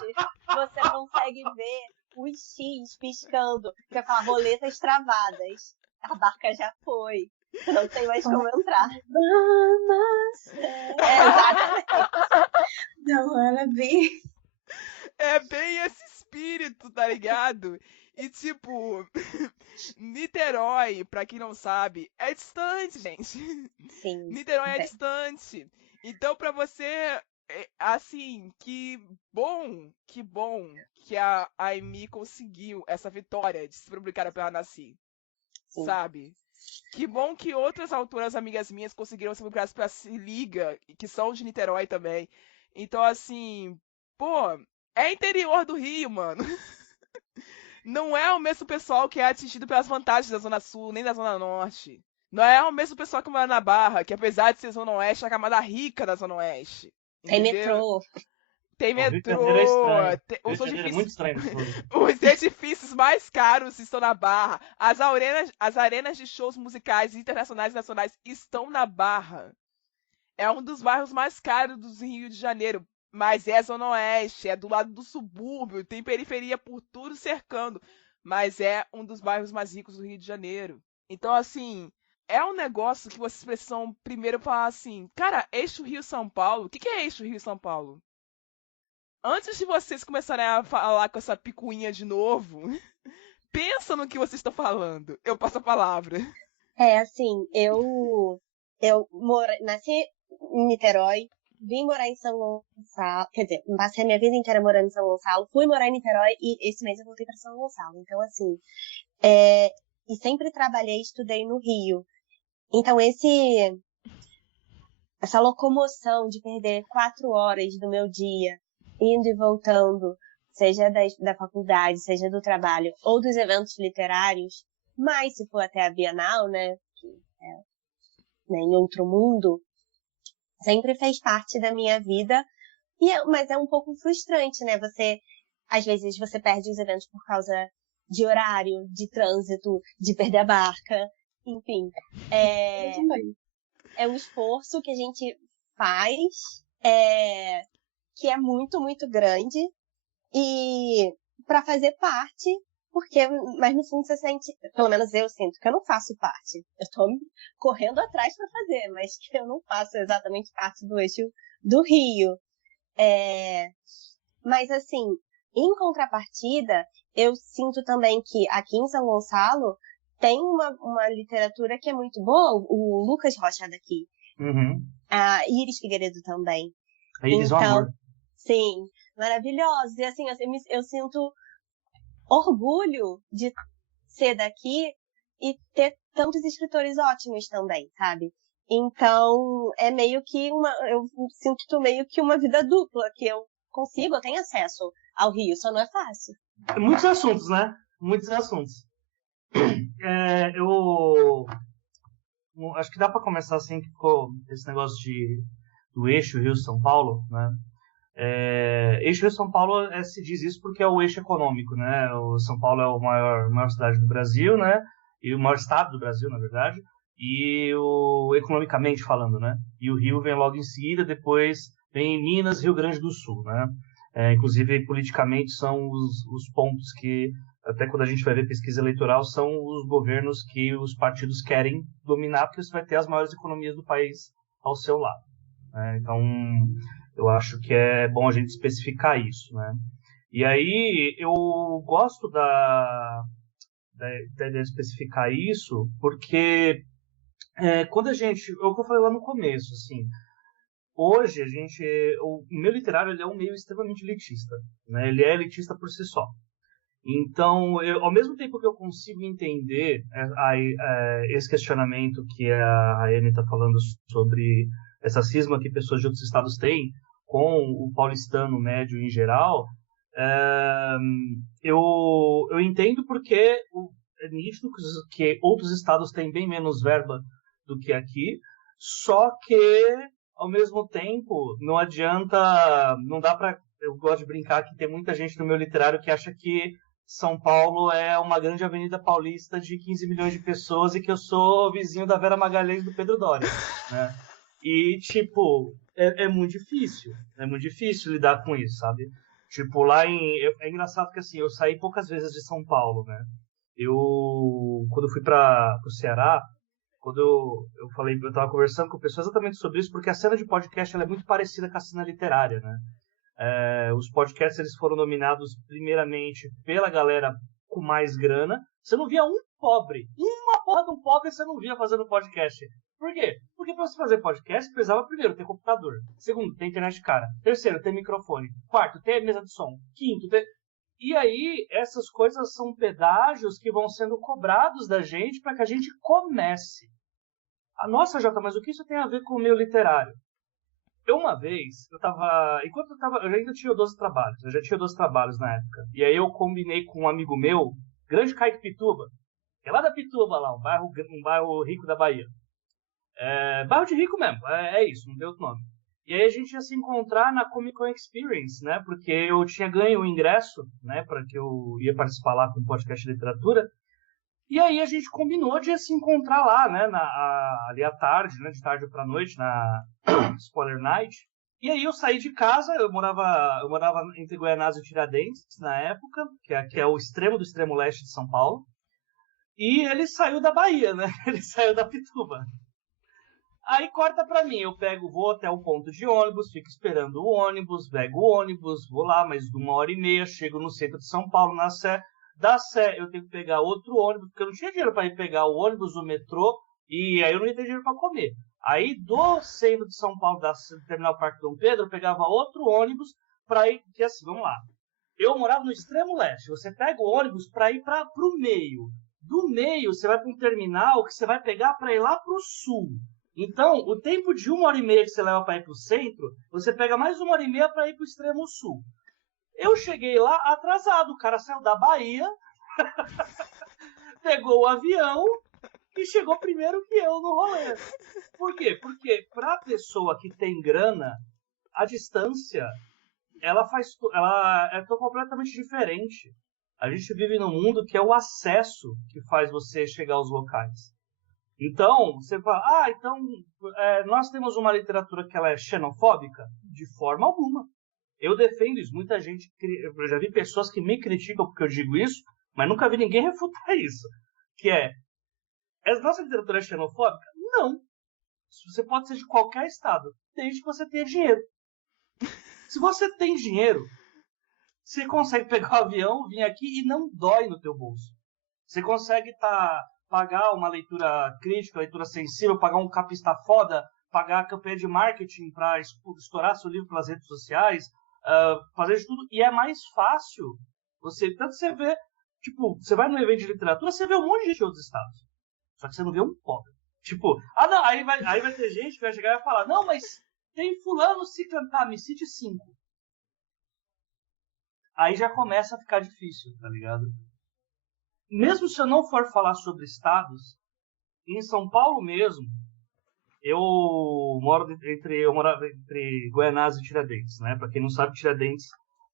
você consegue ver os X piscando, que é aquela roletas travadas. A barca já foi. Não tem mais como entrar. Não, ela é bem... É bem esse espírito, tá ligado? E tipo, Niterói, pra quem não sabe, é distante, gente. Sim. Niterói é distante. Então pra você, assim, que bom que a Aimee conseguiu essa vitória de ser publicada pela Nasci. Sim. Sabe? Que bom que outras autoras amigas minhas conseguiram ser publicadas pela Se Liga, que são de Niterói também. Então, assim, pô, é interior do Rio, mano. Não é o mesmo pessoal que é atingido pelas vantagens da Zona Sul, nem da Zona Norte. Não é o mesmo pessoal que mora na Barra, que apesar de ser Zona Oeste, é a camada rica da Zona Oeste. Tem metrô. Tem metrô. Os edifícios mais caros estão na Barra. As arenas de shows musicais internacionais e nacionais estão na Barra. É um dos bairros mais caros do Rio de Janeiro. Mas é Zona Oeste, é do lado do subúrbio, tem periferia por tudo cercando. Mas é um dos bairros mais ricos do Rio de Janeiro. Então, assim, é um negócio que vocês precisam primeiro falar assim, cara, eixo Rio-São Paulo, o que é eixo Rio-São Paulo? Antes de vocês começarem a falar com essa picuinha de novo, pensa no que vocês estão falando. Eu passo a palavra. Assim, eu nasci em Niterói, vim morar em São Gonçalo, quer dizer, passei a minha vida inteira morando em São Gonçalo, fui morar em Niterói e esse mês eu voltei para São Gonçalo. Então, assim, e sempre trabalhei e estudei no Rio. Então, essa locomoção de perder 4 horas do meu dia indo e voltando, seja da faculdade, seja do trabalho ou dos eventos literários, mas se for até a Bienal, né, que em outro mundo, sempre fez parte da minha vida, mas é um pouco frustrante, né? Às vezes você perde os eventos por causa de horário, de trânsito, de perder a barca, enfim. É um esforço que a gente faz, que é muito, muito grande, e para fazer parte Mas no fundo você sente, pelo menos eu sinto que eu não faço parte. Eu tô correndo atrás para fazer, mas que eu não faço exatamente parte do eixo do Rio. Mas assim, em contrapartida, eu sinto também que aqui em São Gonçalo tem uma literatura que é muito boa, o Lucas Rocha daqui. Uhum. A Iris Figueiredo também. A Iris, então, amor. Sim, maravilhosos. E assim, eu sinto orgulho de ser daqui e ter tantos escritores ótimos também, sabe? Então, é meio que eu sinto meio que uma vida dupla, que eu tenho acesso ao Rio, só não é fácil. Muitos assuntos, né? Muitos assuntos. Eu acho que dá para começar assim, que ficou esse negócio do eixo Rio-São Paulo, né? Eixo Rio-São Paulo se diz isso porque é o eixo econômico, né? O São Paulo é a maior cidade do Brasil, né? E o maior estado do Brasil, na verdade. E economicamente falando, né? E o Rio vem logo em seguida, depois vem Minas, Rio Grande do Sul, né? Inclusive, politicamente, são os pontos que, até quando a gente vai ver pesquisa eleitoral, são os governos que os partidos querem dominar, porque você vai ter as maiores economias do país ao seu lado, né? Então, eu acho que é bom a gente especificar isso, né? E aí, eu gosto da ideia de especificar isso, porque quando a gente... É o que eu falei lá no começo, assim... Hoje, o meio literário ele é um meio extremamente elitista, né? Ele é elitista por si só. Então, ao mesmo tempo que eu consigo entender esse questionamento que a Rayane está falando sobre essa cisma que pessoas de outros estados têm com o paulistano médio em geral, eu entendo porque é nítido que outros estados têm bem menos verba do que aqui, só que ao mesmo tempo, não dá pra... Eu gosto de brincar que tem muita gente no meu literário que acha que São Paulo é uma grande avenida paulista de 15 milhões de pessoas e que eu sou vizinho da Vera Magalhães e do Pedro Doria, né? E, tipo, é muito difícil lidar com isso, sabe? Tipo, é engraçado que, assim, eu saí poucas vezes de São Paulo, né? Quando eu fui pro Ceará, quando eu estava conversando com pessoas exatamente sobre isso, porque a cena de podcast ela é muito parecida com a cena literária, né? Os podcasts eles foram nominados primeiramente pela galera com mais grana. Você não via uma porra de um pobre você não via fazendo podcast. Por quê? Porque para você fazer podcast precisava primeiro ter computador, segundo ter internet de cara, terceiro ter microfone, quarto ter mesa de som, quinto ter... E aí, essas coisas são pedágios que vão sendo cobrados da gente para que a gente comece. Nossa, Jota, mas o que isso tem a ver com o meio literário? Uma vez, eu ainda tinha 12 trabalhos, eu já tinha 12 trabalhos na época. E aí eu combinei com um amigo meu, grande Kaique Pituba, que é lá da Pituba, lá, um bairro rico da Bahia. Bairro de rico mesmo, é isso, não deu outro nome. E aí a gente ia se encontrar na Comic Con Experience, né? Porque eu tinha ganho o ingresso, né? Para que eu ia participar lá com o podcast de literatura. E aí a gente combinou de se encontrar lá, né? Ali à tarde, né? De tarde para noite, na Spoiler Night. E aí eu saí de casa, eu morava entre Goianás e Tiradentes na época, que é o extremo do extremo leste de São Paulo. E ele saiu da Bahia, né? Ele saiu da Pituba. Aí corta pra mim, vou até o ponto de ônibus, fico esperando o ônibus, pego o ônibus, vou lá mais de 1h30, chego no centro de São Paulo, na Sé. Da Sé eu tenho que pegar outro ônibus, porque eu não tinha dinheiro para ir pegar o ônibus, o metrô, e aí eu não ia ter dinheiro para comer. Aí do centro de São Paulo, do Terminal Parque Dom Pedro, eu pegava outro ônibus para ir, que assim, vamos lá. Eu morava no extremo leste, você pega o ônibus para ir pro meio. Do meio você vai para um terminal que você vai pegar para ir lá pro sul. Então, o tempo de 1h30 que você leva para ir para o centro, você pega mais 1h30 para ir para o extremo sul. Eu cheguei lá atrasado, o cara saiu da Bahia, pegou o avião e chegou primeiro que eu no rolê. Por quê? Porque para a pessoa que tem grana, a distância ela é completamente diferente. A gente vive num mundo que é o acesso que faz você chegar aos locais. Então, você fala, nós temos uma literatura que ela é xenofóbica? De forma alguma. Eu defendo isso. Muita gente, eu já vi pessoas que me criticam porque eu digo isso, mas nunca vi ninguém refutar isso. Que é, a nossa literatura é xenofóbica? Não. Você pode ser de qualquer estado, desde que você tenha dinheiro. Se você tem dinheiro, você consegue pegar o avião, vir aqui e não dói no teu bolso. Você consegue pagar uma leitura crítica, leitura sensível, pagar um capista foda, pagar a campanha de marketing para estourar seu livro pelas redes sociais, fazer de tudo. E é mais fácil. Tanto você vê, tipo, você vai num evento de literatura, você vê um monte de gente de outros estados. Só que você não vê um pobre. Tipo, não, aí vai ter gente que vai chegar e vai falar, não, mas tem fulano se cantar, me cite 5. Aí já começa a ficar difícil, tá ligado? Mesmo se eu não for falar sobre estados, em São Paulo mesmo, eu morava entre Guaianazes e Tiradentes, né? Pra quem não sabe, Tiradentes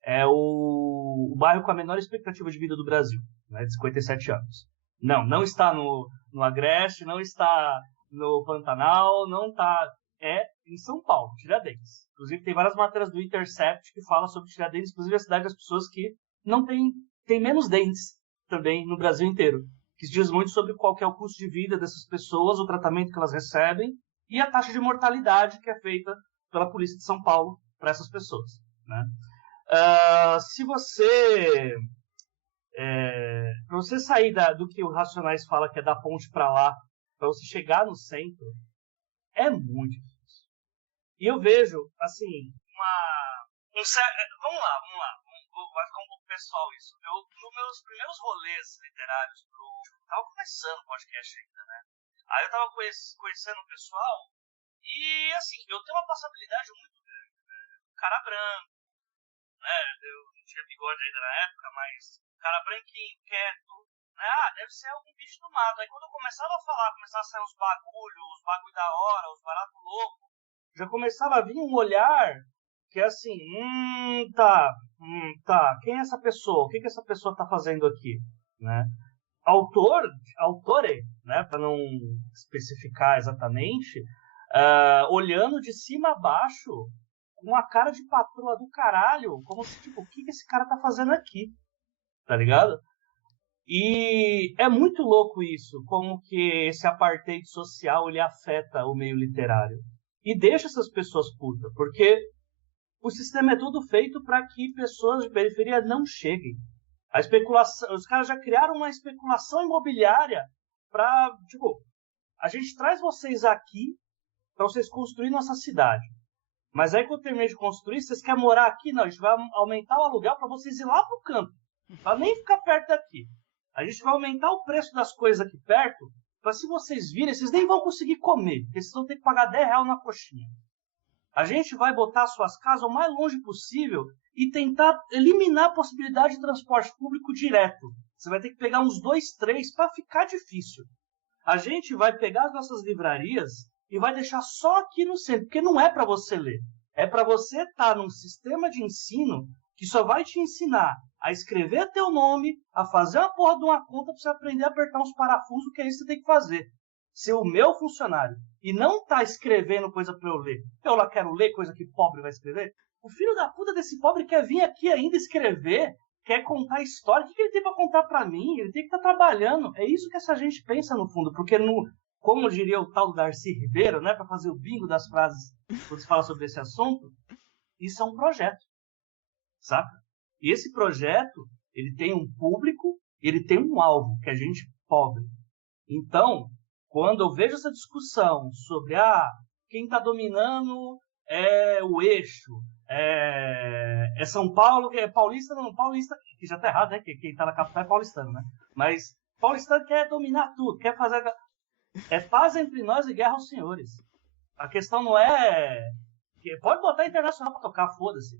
é o bairro com a menor expectativa de vida do Brasil, né? De 57 anos. Não está no Agreste, não está no Pantanal, não está... É em São Paulo, Tiradentes. Inclusive, tem várias matérias do Intercept que falam sobre Tiradentes, inclusive a cidade das pessoas que não tem menos dentes também no Brasil inteiro. Que diz muito sobre qual que é o custo de vida dessas pessoas, o tratamento que elas recebem e a taxa de mortalidade que é feita pela polícia de São Paulo para essas pessoas, né? Se você... para você sair do que o Racionais fala que é da ponte para lá, para você chegar no centro, é muito difícil. E eu vejo, assim, vamos lá, vai ficar um pouco pessoal isso. Nos meus primeiros rolês literários, tava começando o podcast ainda, né? Aí eu tava conhecendo o pessoal e, assim, eu tenho uma passabilidade muito grande, né? Cara branco, né? Eu não tinha bigode ainda na época, mas cara branquinho, quieto, né? Deve ser algum bicho do mato. Aí quando eu começava a falar, começava a sair os bagulho da hora, os baratos loucos, já começava a vir um olhar que é assim, tá, quem é essa pessoa? O que essa pessoa tá fazendo aqui, né? Autore, né, para não especificar exatamente, olhando de cima a baixo, com a cara de patroa do caralho, como se, tipo, o que esse cara tá fazendo aqui, tá ligado? E é muito louco isso, como que esse apartheid social, ele afeta o meio literário. E deixa essas pessoas putas, porque o sistema é tudo feito para que pessoas de periferia não cheguem. A especulação, os caras já criaram uma especulação imobiliária para, tipo, a gente traz vocês aqui para vocês construir nossa cidade. Mas aí quando terminar de construir, vocês querem morar aqui? Não, a gente vai aumentar o aluguel para vocês ir lá pro campo, para nem ficar perto daqui. A gente vai aumentar o preço das coisas aqui perto, para se vocês virem, vocês nem vão conseguir comer, porque vocês vão ter que pagar R$10 na coxinha. A gente vai botar suas casas o mais longe possível e tentar eliminar a possibilidade de transporte público direto. Você vai ter que pegar uns 2, 3 para ficar difícil. A gente vai pegar as nossas livrarias e vai deixar só aqui no centro, porque não é para você ler. É para você estar num sistema de ensino que só vai te ensinar a escrever teu nome, a fazer uma porra de uma conta para você aprender a apertar uns parafusos, que é isso que você tem que fazer. Ser o meu funcionário. E não tá escrevendo coisa para eu ler. Eu lá quero ler coisa que pobre vai escrever. O filho da puta desse pobre quer vir aqui ainda escrever, quer contar história. O que ele tem para contar para mim? Ele tem que estar trabalhando. É isso que essa gente pensa no fundo. Porque, como diria o tal do Darcy Ribeiro, né, para fazer o bingo das frases quando se fala sobre esse assunto, isso é um projeto. Saca? E esse projeto, ele tem um público, ele tem um alvo, que é a gente pobre. Então, quando eu vejo essa discussão sobre quem está dominando é o eixo, é São Paulo, é paulista, não, paulista, que já está errado, né? Que quem está na capital é paulistano, né? Mas paulistano quer dominar tudo, quer fazer... É paz entre nós e guerra aos senhores. A questão não é... Pode botar internacional para tocar, foda-se.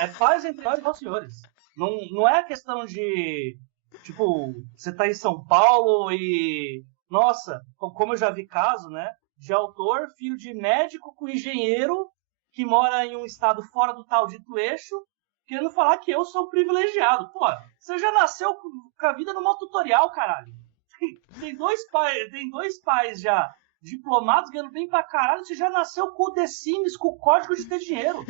É paz entre nós e os senhores. Não é a questão de... Tipo, você tá em São Paulo e... Nossa, como eu já vi caso, né? De autor, filho de médico com engenheiro que mora em um estado fora do tal dito eixo, querendo falar que eu sou privilegiado. Pô, você já nasceu com a vida no modo tutorial, caralho. Tem dois pais já diplomados ganhando bem pra caralho, você já nasceu com o The Sims, com o código de ter dinheiro.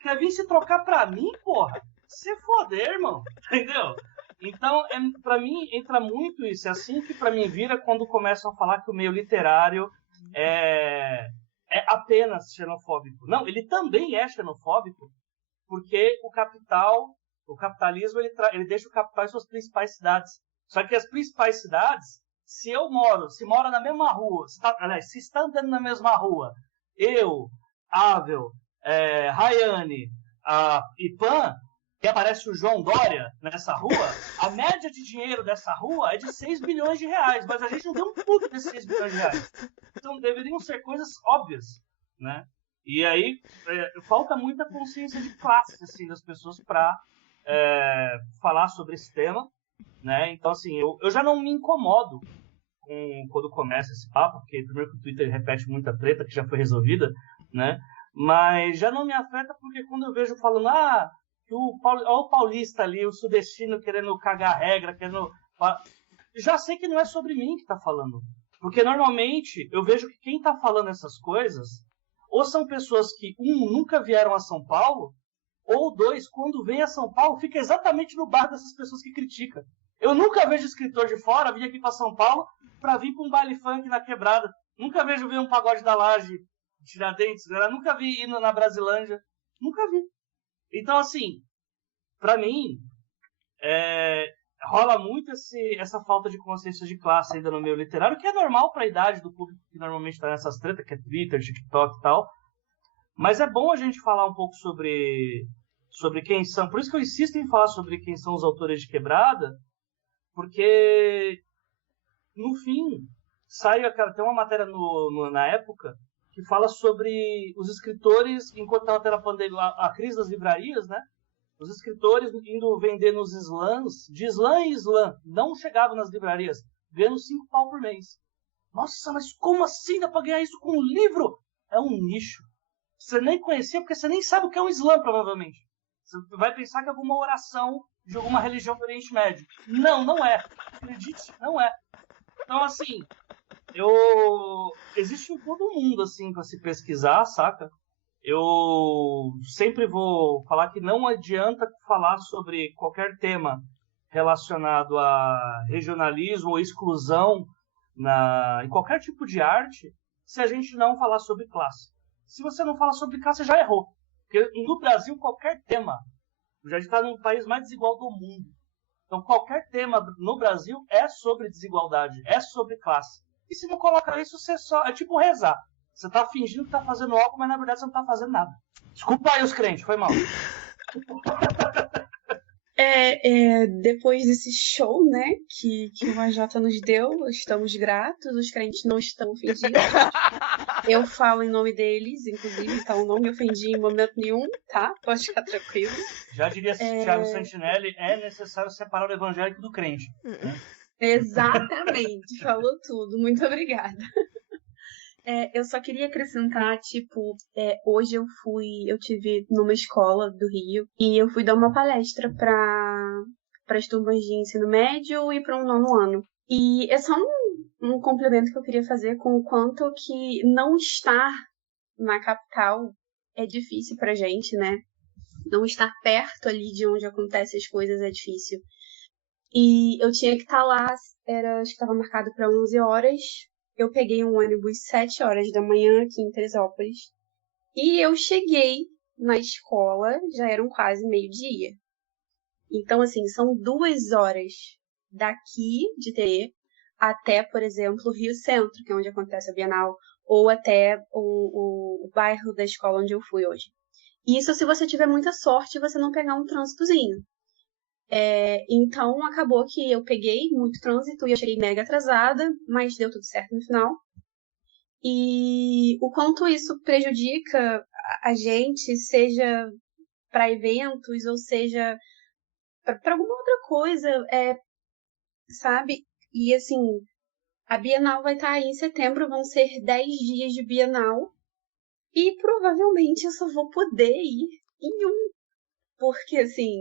Quer vir se trocar pra mim, porra? Se foder, irmão. Entendeu? Então, para mim, entra muito isso. É assim que para mim vira quando começam a falar que o meio literário é apenas xenofóbico. Não, ele também é xenofóbico, porque o capitalismo, ele deixa o capital em suas principais cidades. Só que as principais cidades, se mora na mesma rua, se está andando na mesma rua, eu, Ável, Rayane, e Pan, e aparece o João Dória nessa rua, a média de dinheiro dessa rua é de 6 bilhões de reais, mas a gente não deu um puto desses 6 bilhões de reais. Então deveriam ser coisas óbvias, né? E aí falta muita consciência de classe assim, das pessoas para falar sobre esse tema, né? Então, assim, eu já não me incomodo quando começa esse papo, porque primeiro que o Twitter repete muita treta que já foi resolvida, né? Mas já não me afeta porque quando eu vejo falando, que o paulista ali, o sudestino querendo cagar a regra, já sei que não é sobre mim que tá falando. Porque normalmente eu vejo que quem tá falando essas coisas, ou são pessoas que, nunca vieram a São Paulo, ou 2, quando vem a São Paulo, fica exatamente no bar dessas pessoas que criticam. Eu nunca vejo escritor de fora vir aqui para São Paulo para vir para um baile funk na Quebrada. Nunca vejo vir um pagode da Laje, Tiradentes, nunca vi ir na Brasilândia. Nunca vi. Então, assim, para mim, rola muito essa falta de consciência de classe ainda no meio literário, que é normal para a idade do público que normalmente está nessas tretas, que é Twitter, TikTok e tal. Mas é bom a gente falar um pouco sobre quem são. Por isso que eu insisto em falar sobre quem são os autores de Quebrada, porque, no fim, tem uma matéria na época que fala sobre os escritores, enquanto estava tendo a crise das livrarias, né? Os escritores indo vender nos slams, de slam em slam, não chegavam nas livrarias, ganhando 5 pau por mês. Nossa, mas como assim dá pra ganhar isso com um livro? É um nicho. Você nem conhecia, porque você nem sabe o que é um slam, provavelmente. Você vai pensar que é alguma oração de alguma religião do Oriente Médio. Não é. Acredite, não é. Então, assim, existe em todo mundo, assim, pra se pesquisar, saca? Eu sempre vou falar que não adianta falar sobre qualquer tema relacionado a regionalismo ou exclusão em qualquer tipo de arte se a gente não falar sobre classe. Se você não fala sobre classe, já errou. Porque no Brasil, qualquer tema, já está no país mais desigual do mundo. Então, qualquer tema no Brasil é sobre desigualdade, é sobre classe. E se não coloca isso, você é tipo rezar. Você está fingindo que está fazendo algo, mas na verdade você não está fazendo nada. Desculpa aí os crentes, foi mal. Depois desse show, né, que o AJ nos deu, estamos gratos, os crentes não estão ofendidos. Eu falo em nome deles, inclusive, então não me ofendi em momento nenhum, tá? Pode ficar tranquilo. Já diria Thiago Santinelli, é necessário separar o evangélico do crente. Exatamente, falou tudo, muito obrigada. Eu só queria acrescentar, hoje eu tive numa escola do Rio e eu fui dar uma palestra para as turmas de ensino médio e para um 9º ano. E é só um complemento que eu queria fazer com o quanto que não estar na capital é difícil pra gente, né? Não estar perto ali de onde acontecem as coisas é difícil. E eu tinha que estar lá, acho que estava marcado para 11 horas. Eu peguei um ônibus 7 horas da manhã aqui em Teresópolis. E eu cheguei na escola, já eram quase meio-dia. Então, assim, são 2 horas daqui de Terê até, por exemplo, Rio Centro, que é onde acontece a Bienal, ou até o bairro da escola onde eu fui hoje. Isso se você tiver muita sorte e você não pegar um trânsitozinho. Então, acabou que eu peguei muito trânsito e eu cheguei mega atrasada, mas deu tudo certo no final. E o quanto isso prejudica a gente, seja para eventos ou seja para alguma outra coisa, sabe? E assim, a Bienal vai estar aí em setembro, vão ser 10 dias de Bienal e provavelmente eu só vou poder ir em um, porque assim,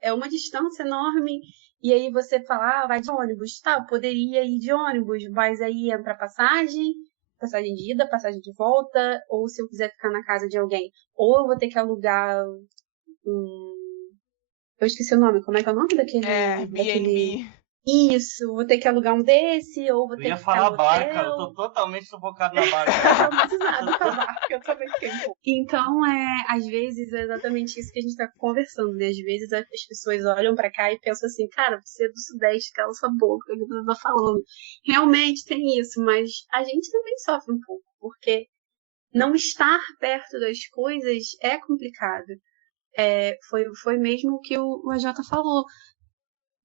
é uma distância enorme. E aí você fala, vai de ônibus, tá, eu poderia ir de ônibus, mas aí entra passagem de ida, passagem de volta, ou se eu quiser ficar na casa de alguém, ou eu vou ter que alugar Eu esqueci o nome. Como é que é o nome daquele... B&B. Isso, vou ter que alugar um desse, ou vou Eu ter ia que ficar falar no barca, hotel. eu tô totalmente sufocado na barca. Traumatizada com a barca, eu também fiquei um pouco. Então, às vezes, é exatamente isso que a gente tá conversando, né? Às vezes as pessoas olham pra cá e pensam assim, cara, você é do Sudeste, cala sua boca, o que você tá falando? Realmente tem isso, mas a gente também sofre um pouco, porque não estar perto das coisas é complicado. Foi mesmo o que o AJ falou.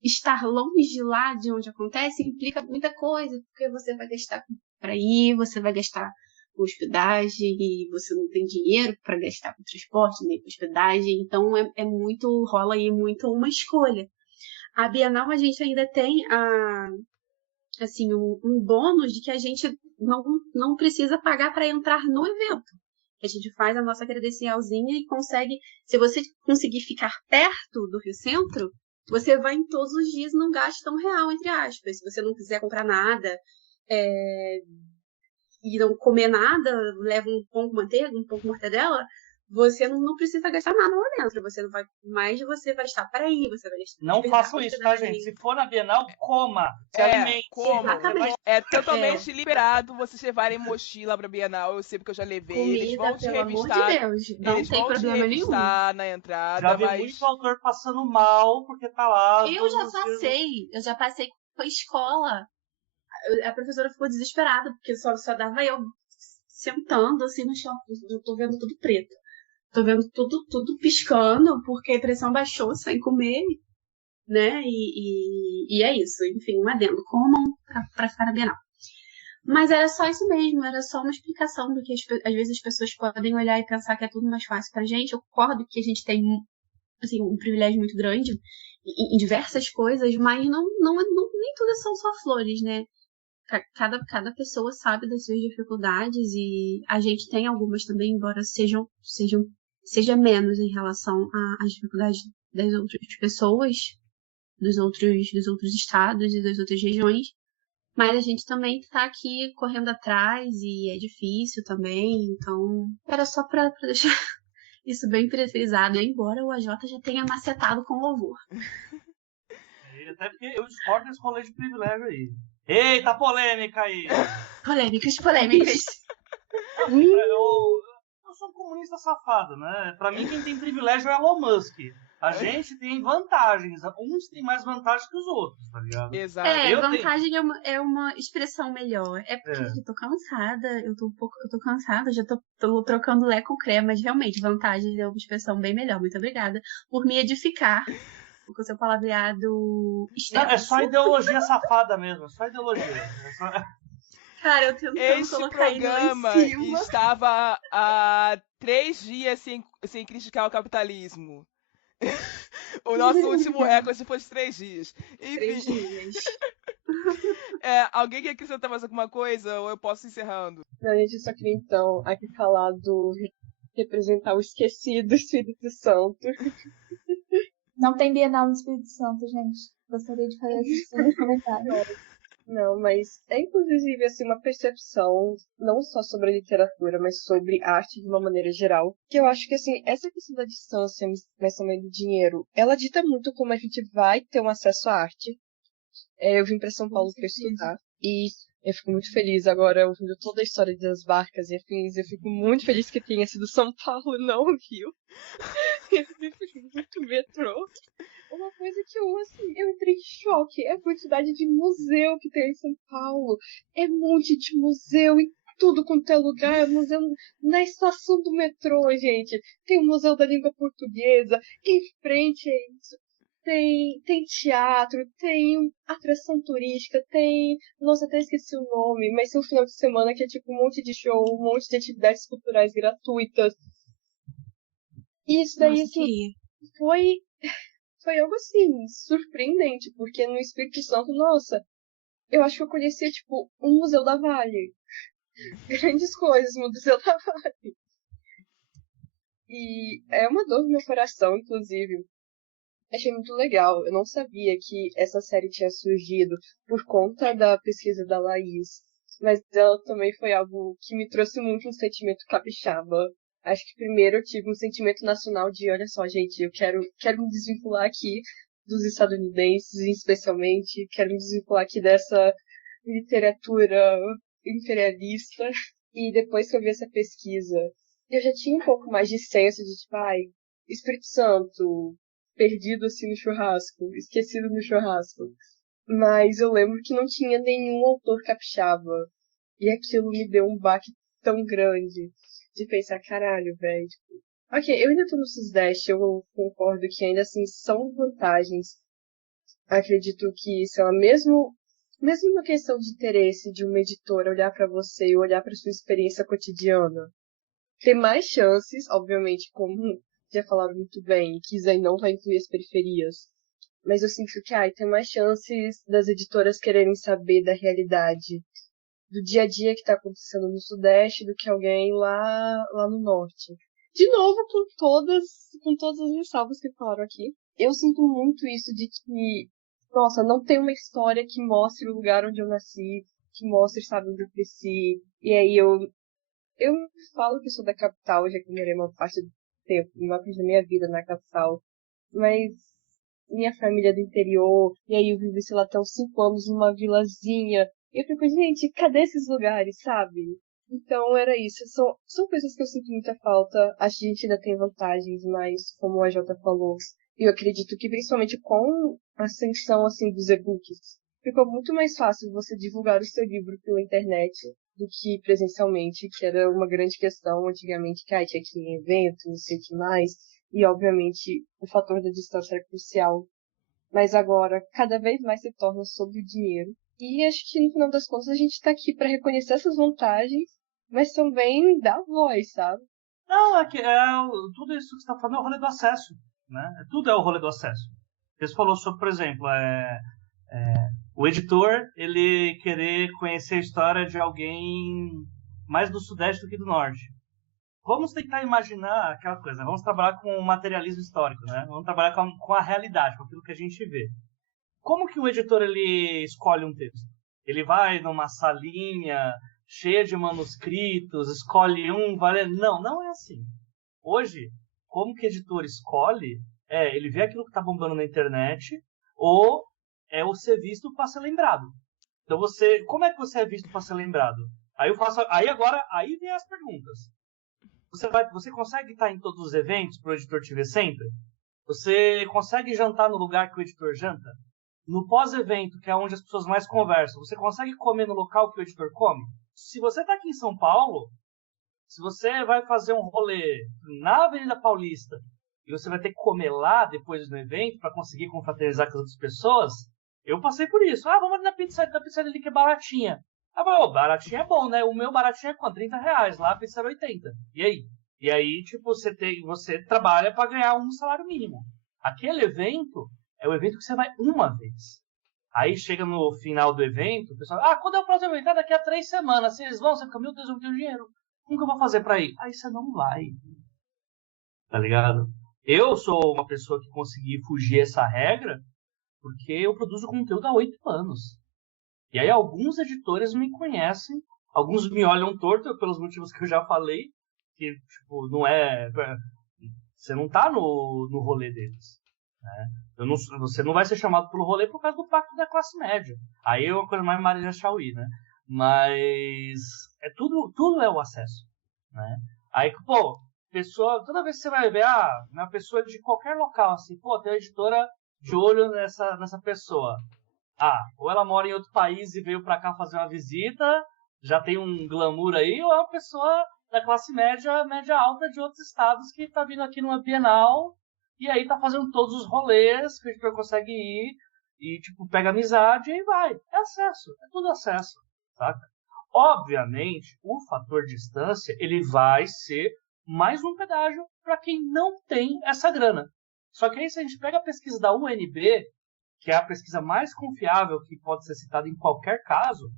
Estar longe de lá, de onde acontece, implica muita coisa, porque você vai gastar para ir, você vai gastar com hospedagem, e você não tem dinheiro para gastar com transporte, nem com hospedagem, então rola aí muito uma escolha. A Bienal a gente ainda tem um bônus de que a gente não precisa pagar para entrar no evento. A gente faz a nossa credencialzinha e consegue, se você conseguir ficar perto do Rio Centro, você vai em todos os dias, não gasta tão real, entre aspas. Se você não quiser comprar nada e não comer nada, leva um pão com manteiga, um pão com mortadela, você não precisa gastar nada lá dentro. Você não vai mais, você vai estar para aí, você vai gastar. Não façam isso, tá, gente? Se for na Bienal, coma. Se alimente. Exatamente. É totalmente liberado vocês levarem mochila pra Bienal. Eu sei porque eu já levei. Comida, Eles vão te pelo amor revistar. de Deus. Não Eles tem vão te problema nenhum. revistar na entrada, Já vi mas... muito autor passando mal porque tá lá. Eu já passei com a escola. A professora ficou desesperada, porque só dava eu sentando assim no chão. Eu tô vendo tudo preto. Tô vendo tudo piscando, porque a pressão baixou sem comer, né? E é isso. Enfim, um adendo. Comam pra ficar na Bienal. Mas era só isso mesmo, era só uma explicação do que às vezes as pessoas podem olhar e pensar que é tudo mais fácil pra gente. Eu concordo que a gente tem um privilégio muito grande em diversas coisas, mas nem tudo são só flores, né? Cada pessoa sabe das suas dificuldades e a gente tem algumas também, embora seja menos em relação às dificuldades das outras pessoas, dos outros estados e das outras regiões. Mas a gente também tá aqui correndo atrás e é difícil também, então era só pra deixar isso bem frisado, embora o AJ já tenha macetado com louvor. Até porque eu discordo desse rolê de privilégio aí. Eita, polêmica aí! Polêmicas. Eu sou um comunista safado, né? Pra mim, quem tem privilégio é Elon Musk. A gente tem vantagens. Uns têm mais vantagens que os outros, tá ligado? Exato. Vantagem é uma expressão melhor. É porque eu tô cansada, eu tô cansada, já tô trocando lé com creme, mas realmente, vantagem é uma expressão bem melhor. Muito obrigada por me edificar com o seu palavreado extenso. Não, é só ideologia safada mesmo, é só ideologia. Cara, eu tentando colocar ele lá em programa cima. estava há 3 dias sem criticar o capitalismo. O nosso último recorde foi de 3 dias. Enfim. 3 dias. Alguém quer acrescentar mais alguma coisa ou eu posso ir encerrando? Não, a gente só queria então aqui falar representar o esquecido Espírito Santo. Não tem Bienal no Espírito Santo, gente. Gostaria de fazer esse segundo comentário. Não, mas é inclusive assim, uma percepção, não só sobre a literatura, mas sobre a arte de uma maneira geral, que eu acho que assim, essa questão da distância, mas também do dinheiro, ela dita muito como a gente vai ter um acesso à arte. Eu vim para São Paulo para estudar e eu fico muito feliz agora ouvindo toda a história das barcas e afins. Eu fico muito feliz que tenha sido São Paulo, não Rio. Eu fico muito metrô. Uma coisa que eu entrei em choque é a quantidade de museu que tem em São Paulo. É um monte de museu em tudo quanto é lugar. É museu na estação do metrô, gente. Tem o Museu da Língua Portuguesa. Em frente a isso, tem teatro, tem atração turística, tem... Nossa, até esqueci o nome, mas tem um final de semana que é tipo um monte de show, um monte de atividades culturais gratuitas. Isso daí, Nossa, assim, foi algo assim, surpreendente, porque no Espírito Santo, nossa, eu acho que eu conhecia, tipo, um Museu da Vale. Grandes coisas no Museu da Vale. E é uma dor no meu coração, inclusive. Achei muito legal. Eu não sabia que essa série tinha surgido por conta da pesquisa da Laís. Mas ela também foi algo que me trouxe muito um sentimento capixaba Acho que primeiro eu tive um sentimento nacional de, olha só, gente, eu quero me desvincular aqui dos estadunidenses, especialmente, quero me desvincular aqui dessa literatura imperialista. E depois que eu vi essa pesquisa, eu já tinha um pouco mais de senso de, tipo, ai, Espírito Santo, perdido assim no churrasco, esquecido no churrasco. Mas eu lembro que não tinha nenhum autor capixaba. E aquilo me deu um baque tão grande de pensar, caralho, velho. Tipo, ok, eu ainda tô no Sudeste, eu concordo que ainda assim são vantagens. Acredito que, sei lá, mesmo uma questão de interesse de uma editora olhar pra você e olhar pra sua experiência cotidiana, ter mais chances, obviamente, como já falaram muito bem, quiser não vai incluir as periferias. Mas eu sinto que tem mais chances das editoras quererem saber da realidade, do dia a dia que está acontecendo no Sudeste, do que alguém lá no Norte. De novo, com todas as ressalvas que falaram aqui. Eu sinto muito isso de que, nossa, não tem uma história que mostre o lugar onde eu nasci, que mostre, sabe, onde eu cresci. E aí eu falo que sou da capital, já que eu morei uma parte do tempo, uma parte da minha vida na capital. Mas minha família é do interior, e aí eu vivi, sei lá, até uns 5 anos numa vilazinha. E eu fico, gente, cadê esses lugares, sabe? Então era isso. São coisas que eu sinto muita falta. Acho que a gente ainda tem vantagens, mas como a Jota falou, eu acredito que principalmente com a ascensão assim dos e-books, ficou muito mais fácil você divulgar o seu livro pela internet do que presencialmente, que era uma grande questão antigamente, que tinha que ir em evento, não sei o que mais. E, obviamente, o fator da distância é crucial. Mas agora, cada vez mais se torna sobre o dinheiro. E acho que, no final das contas, a gente está aqui para reconhecer essas vantagens, mas também dar voz, sabe? Não, tudo isso que você está falando é o rolê do acesso, né? Tudo é o rolê do acesso. Você falou sobre, por exemplo, o editor, ele querer conhecer a história de alguém mais do Sudeste do que do Norte. Vamos tentar imaginar aquela coisa, vamos trabalhar com o materialismo histórico, né? Vamos trabalhar com a realidade, com aquilo que a gente vê. Como que o editor ele escolhe um texto? Ele vai numa salinha cheia de manuscritos, escolhe um, Não é assim. Hoje, como que o editor escolhe? Ele vê aquilo que está bombando na internet ou é o ser visto para ser lembrado. Então como é que você é visto para ser lembrado? Aí vem as perguntas. Você consegue estar em todos os eventos para o editor te ver sempre? Você consegue jantar no lugar que o editor janta? No pós-evento, que é onde as pessoas mais conversam, você consegue comer no local que o editor come? Se você está aqui em São Paulo, se você vai fazer um rolê na Avenida Paulista e você vai ter que comer lá depois do evento para conseguir confraternizar com as outras pessoas, eu passei por isso. Vamos ali na pizzaria ali que é baratinha. Baratinho é bom, né? O meu baratinho é quanto? R$30. Lá a pizza era 80. E aí? E aí, tipo, você trabalha para ganhar um salário mínimo. Aquele evento é o evento que você vai uma vez. Aí chega no final do evento, o pessoal, quando é o próximo evento? Daqui a 3 semanas. Vocês vão? Você fica, meu Deus, eu não tenho dinheiro. Como que eu vou fazer para ir? Aí você não vai. Tá ligado? Eu sou uma pessoa que consegui fugir essa regra porque eu produzo conteúdo há 8 anos. E aí alguns editores me conhecem, alguns me olham torto pelos motivos que eu já falei, que, tipo, não é... Você não tá no rolê deles, né? Você não vai ser chamado pelo rolê por causa do pacto da classe média. Aí é uma coisa mais Marina Chauí, né? Mas tudo é o acesso, né? Aí, pô, toda vez que você vai ver, uma pessoa de qualquer local, assim, pô, tem uma editora de olho nessa pessoa. Ou ela mora em outro país e veio pra cá fazer uma visita, já tem um glamour aí, ou é uma pessoa da classe média alta de outros estados que tá vindo aqui numa Bienal e aí tá fazendo todos os rolês que a gente consegue ir e, tipo, pega amizade e vai. É acesso, é tudo acesso, saca? Obviamente, o fator distância, ele vai ser mais um pedágio para quem não tem essa grana. Só que aí, se a gente pega a pesquisa da UNB, que é a pesquisa mais confiável que pode ser citada em qualquer caso,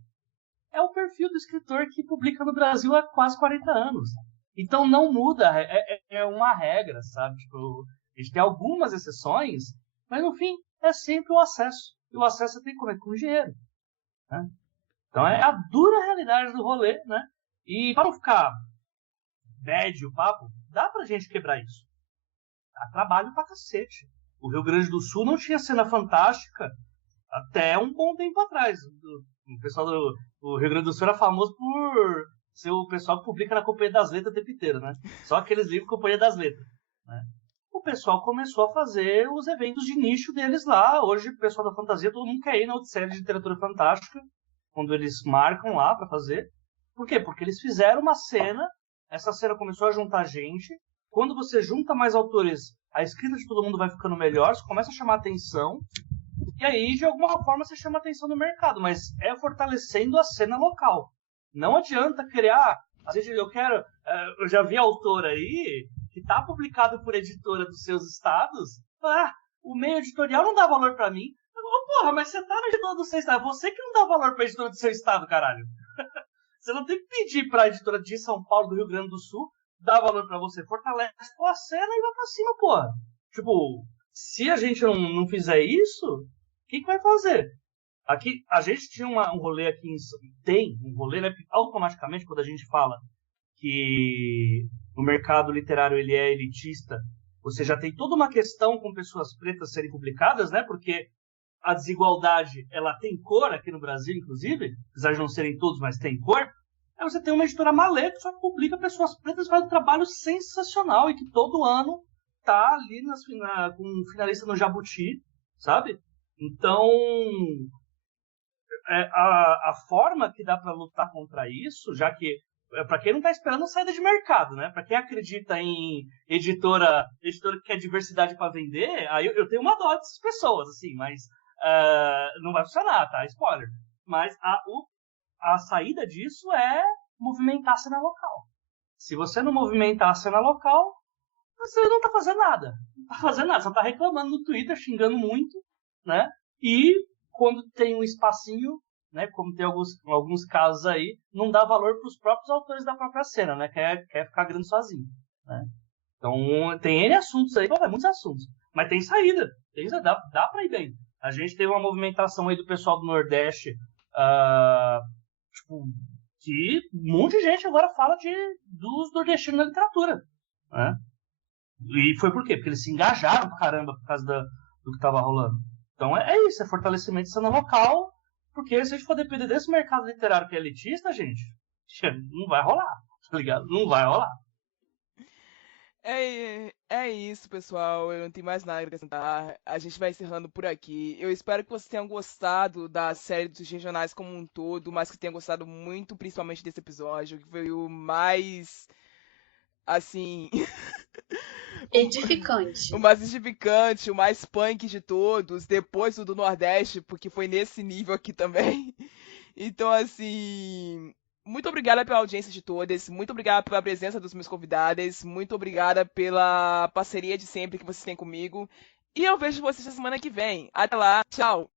é o perfil do escritor que publica no Brasil há quase 40 anos. Então não muda, é uma regra, sabe? Tipo, a gente tem algumas exceções, mas no fim é sempre o acesso. E o acesso tem que comer com dinheiro, né? Então é a dura realidade do rolê, né? E para não ficar bad o papo, dá pra gente quebrar isso. Dá trabalho pra cacete. O Rio Grande do Sul não tinha cena fantástica até um bom tempo atrás. O pessoal do Rio Grande do Sul era famoso por ser o pessoal que publica na Companhia das Letras o tempo inteiro, né? Só aqueles livros Companhia das Letras, né? O pessoal começou a fazer os eventos de nicho deles lá. Hoje, o pessoal da fantasia, todo mundo quer ir na Odisseia de Literatura Fantástica, quando eles marcam lá pra fazer. Por quê? Porque eles fizeram uma cena, essa cena começou a juntar gente. Quando você junta mais autores, a escrita de todo mundo vai ficando melhor, você começa a chamar atenção. E aí, de alguma forma, você chama atenção no mercado, mas é fortalecendo a cena local. Não adianta criar... Eu já vi autor aí que está publicado por editora dos seus estados. O meio editorial não dá valor para mim. Porra, mas você tá na editora do seu estado. Você que não dá valor para a editora do seu estado, caralho. Você não tem que pedir para a editora de São Paulo, do Rio Grande do Sul, dar valor para você. Fortalece a cena e vai pra cima, porra. Tipo, se a gente não fizer isso... O que vai fazer? Aqui, a gente tinha um rolê aqui tem um rolê, né? Automaticamente, quando a gente fala que o mercado literário ele é elitista, você já tem toda uma questão com pessoas pretas serem publicadas, né? Porque a desigualdade, ela tem cor aqui no Brasil, inclusive, apesar de não serem todos, mas tem cor. Aí você tem uma editora malê que só publica pessoas pretas, faz um trabalho sensacional e que todo ano tá ali com finalista no Jabuti, sabe? Então, a forma que dá para lutar contra isso, já que, para quem não está esperando saída de mercado, né? Para quem acredita em editora que quer diversidade para vender, aí eu tenho uma dó dessas pessoas, assim, mas não vai funcionar, tá? Spoiler. Mas a saída disso é movimentar a cena local. Se você não movimentar a cena local, você não está fazendo nada. Não está fazendo nada, você está reclamando no Twitter, xingando muito, né? E quando tem um espacinho, né, como tem alguns casos aí, não dá valor para os próprios autores da própria cena, né? Quer ficar grande sozinho, né? Então tem N assuntos aí, muitos assuntos, mas tem saída, dá para ir bem. A gente teve uma movimentação aí do pessoal do Nordeste, que um monte de gente agora fala dos nordestinos na literatura, né? E foi por quê? Porque eles se engajaram pra caramba por causa do que estava rolando. Então é isso, é fortalecimento de cena local, porque se a gente for depender desse mercado literário que é elitista, gente, não vai rolar, tá ligado? Não vai rolar. É isso, pessoal. Eu não tenho mais nada a acrescentar. A gente vai encerrando por aqui. Eu espero que vocês tenham gostado da série dos regionais como um todo, mas que tenham gostado muito, principalmente desse episódio, que foi o mais, assim... edificante. O mais edificante, o mais punk de todos, depois do Nordeste, porque foi nesse nível aqui também. Então, assim... Muito obrigada pela audiência de todas, muito obrigada pela presença dos meus convidados, muito obrigada pela parceria de sempre que vocês têm comigo. E eu vejo vocês na semana que vem. Até lá, tchau!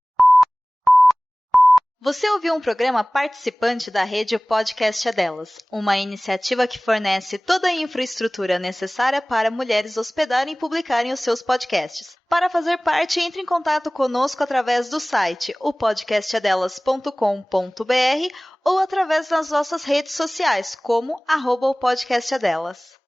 Você ouviu um programa participante da rede Podcast é Delas, uma iniciativa que fornece toda a infraestrutura necessária para mulheres hospedarem e publicarem os seus podcasts. Para fazer parte, entre em contato conosco através do site opodcastadelas.com.br ou através das nossas redes sociais, como @opodcastadelas.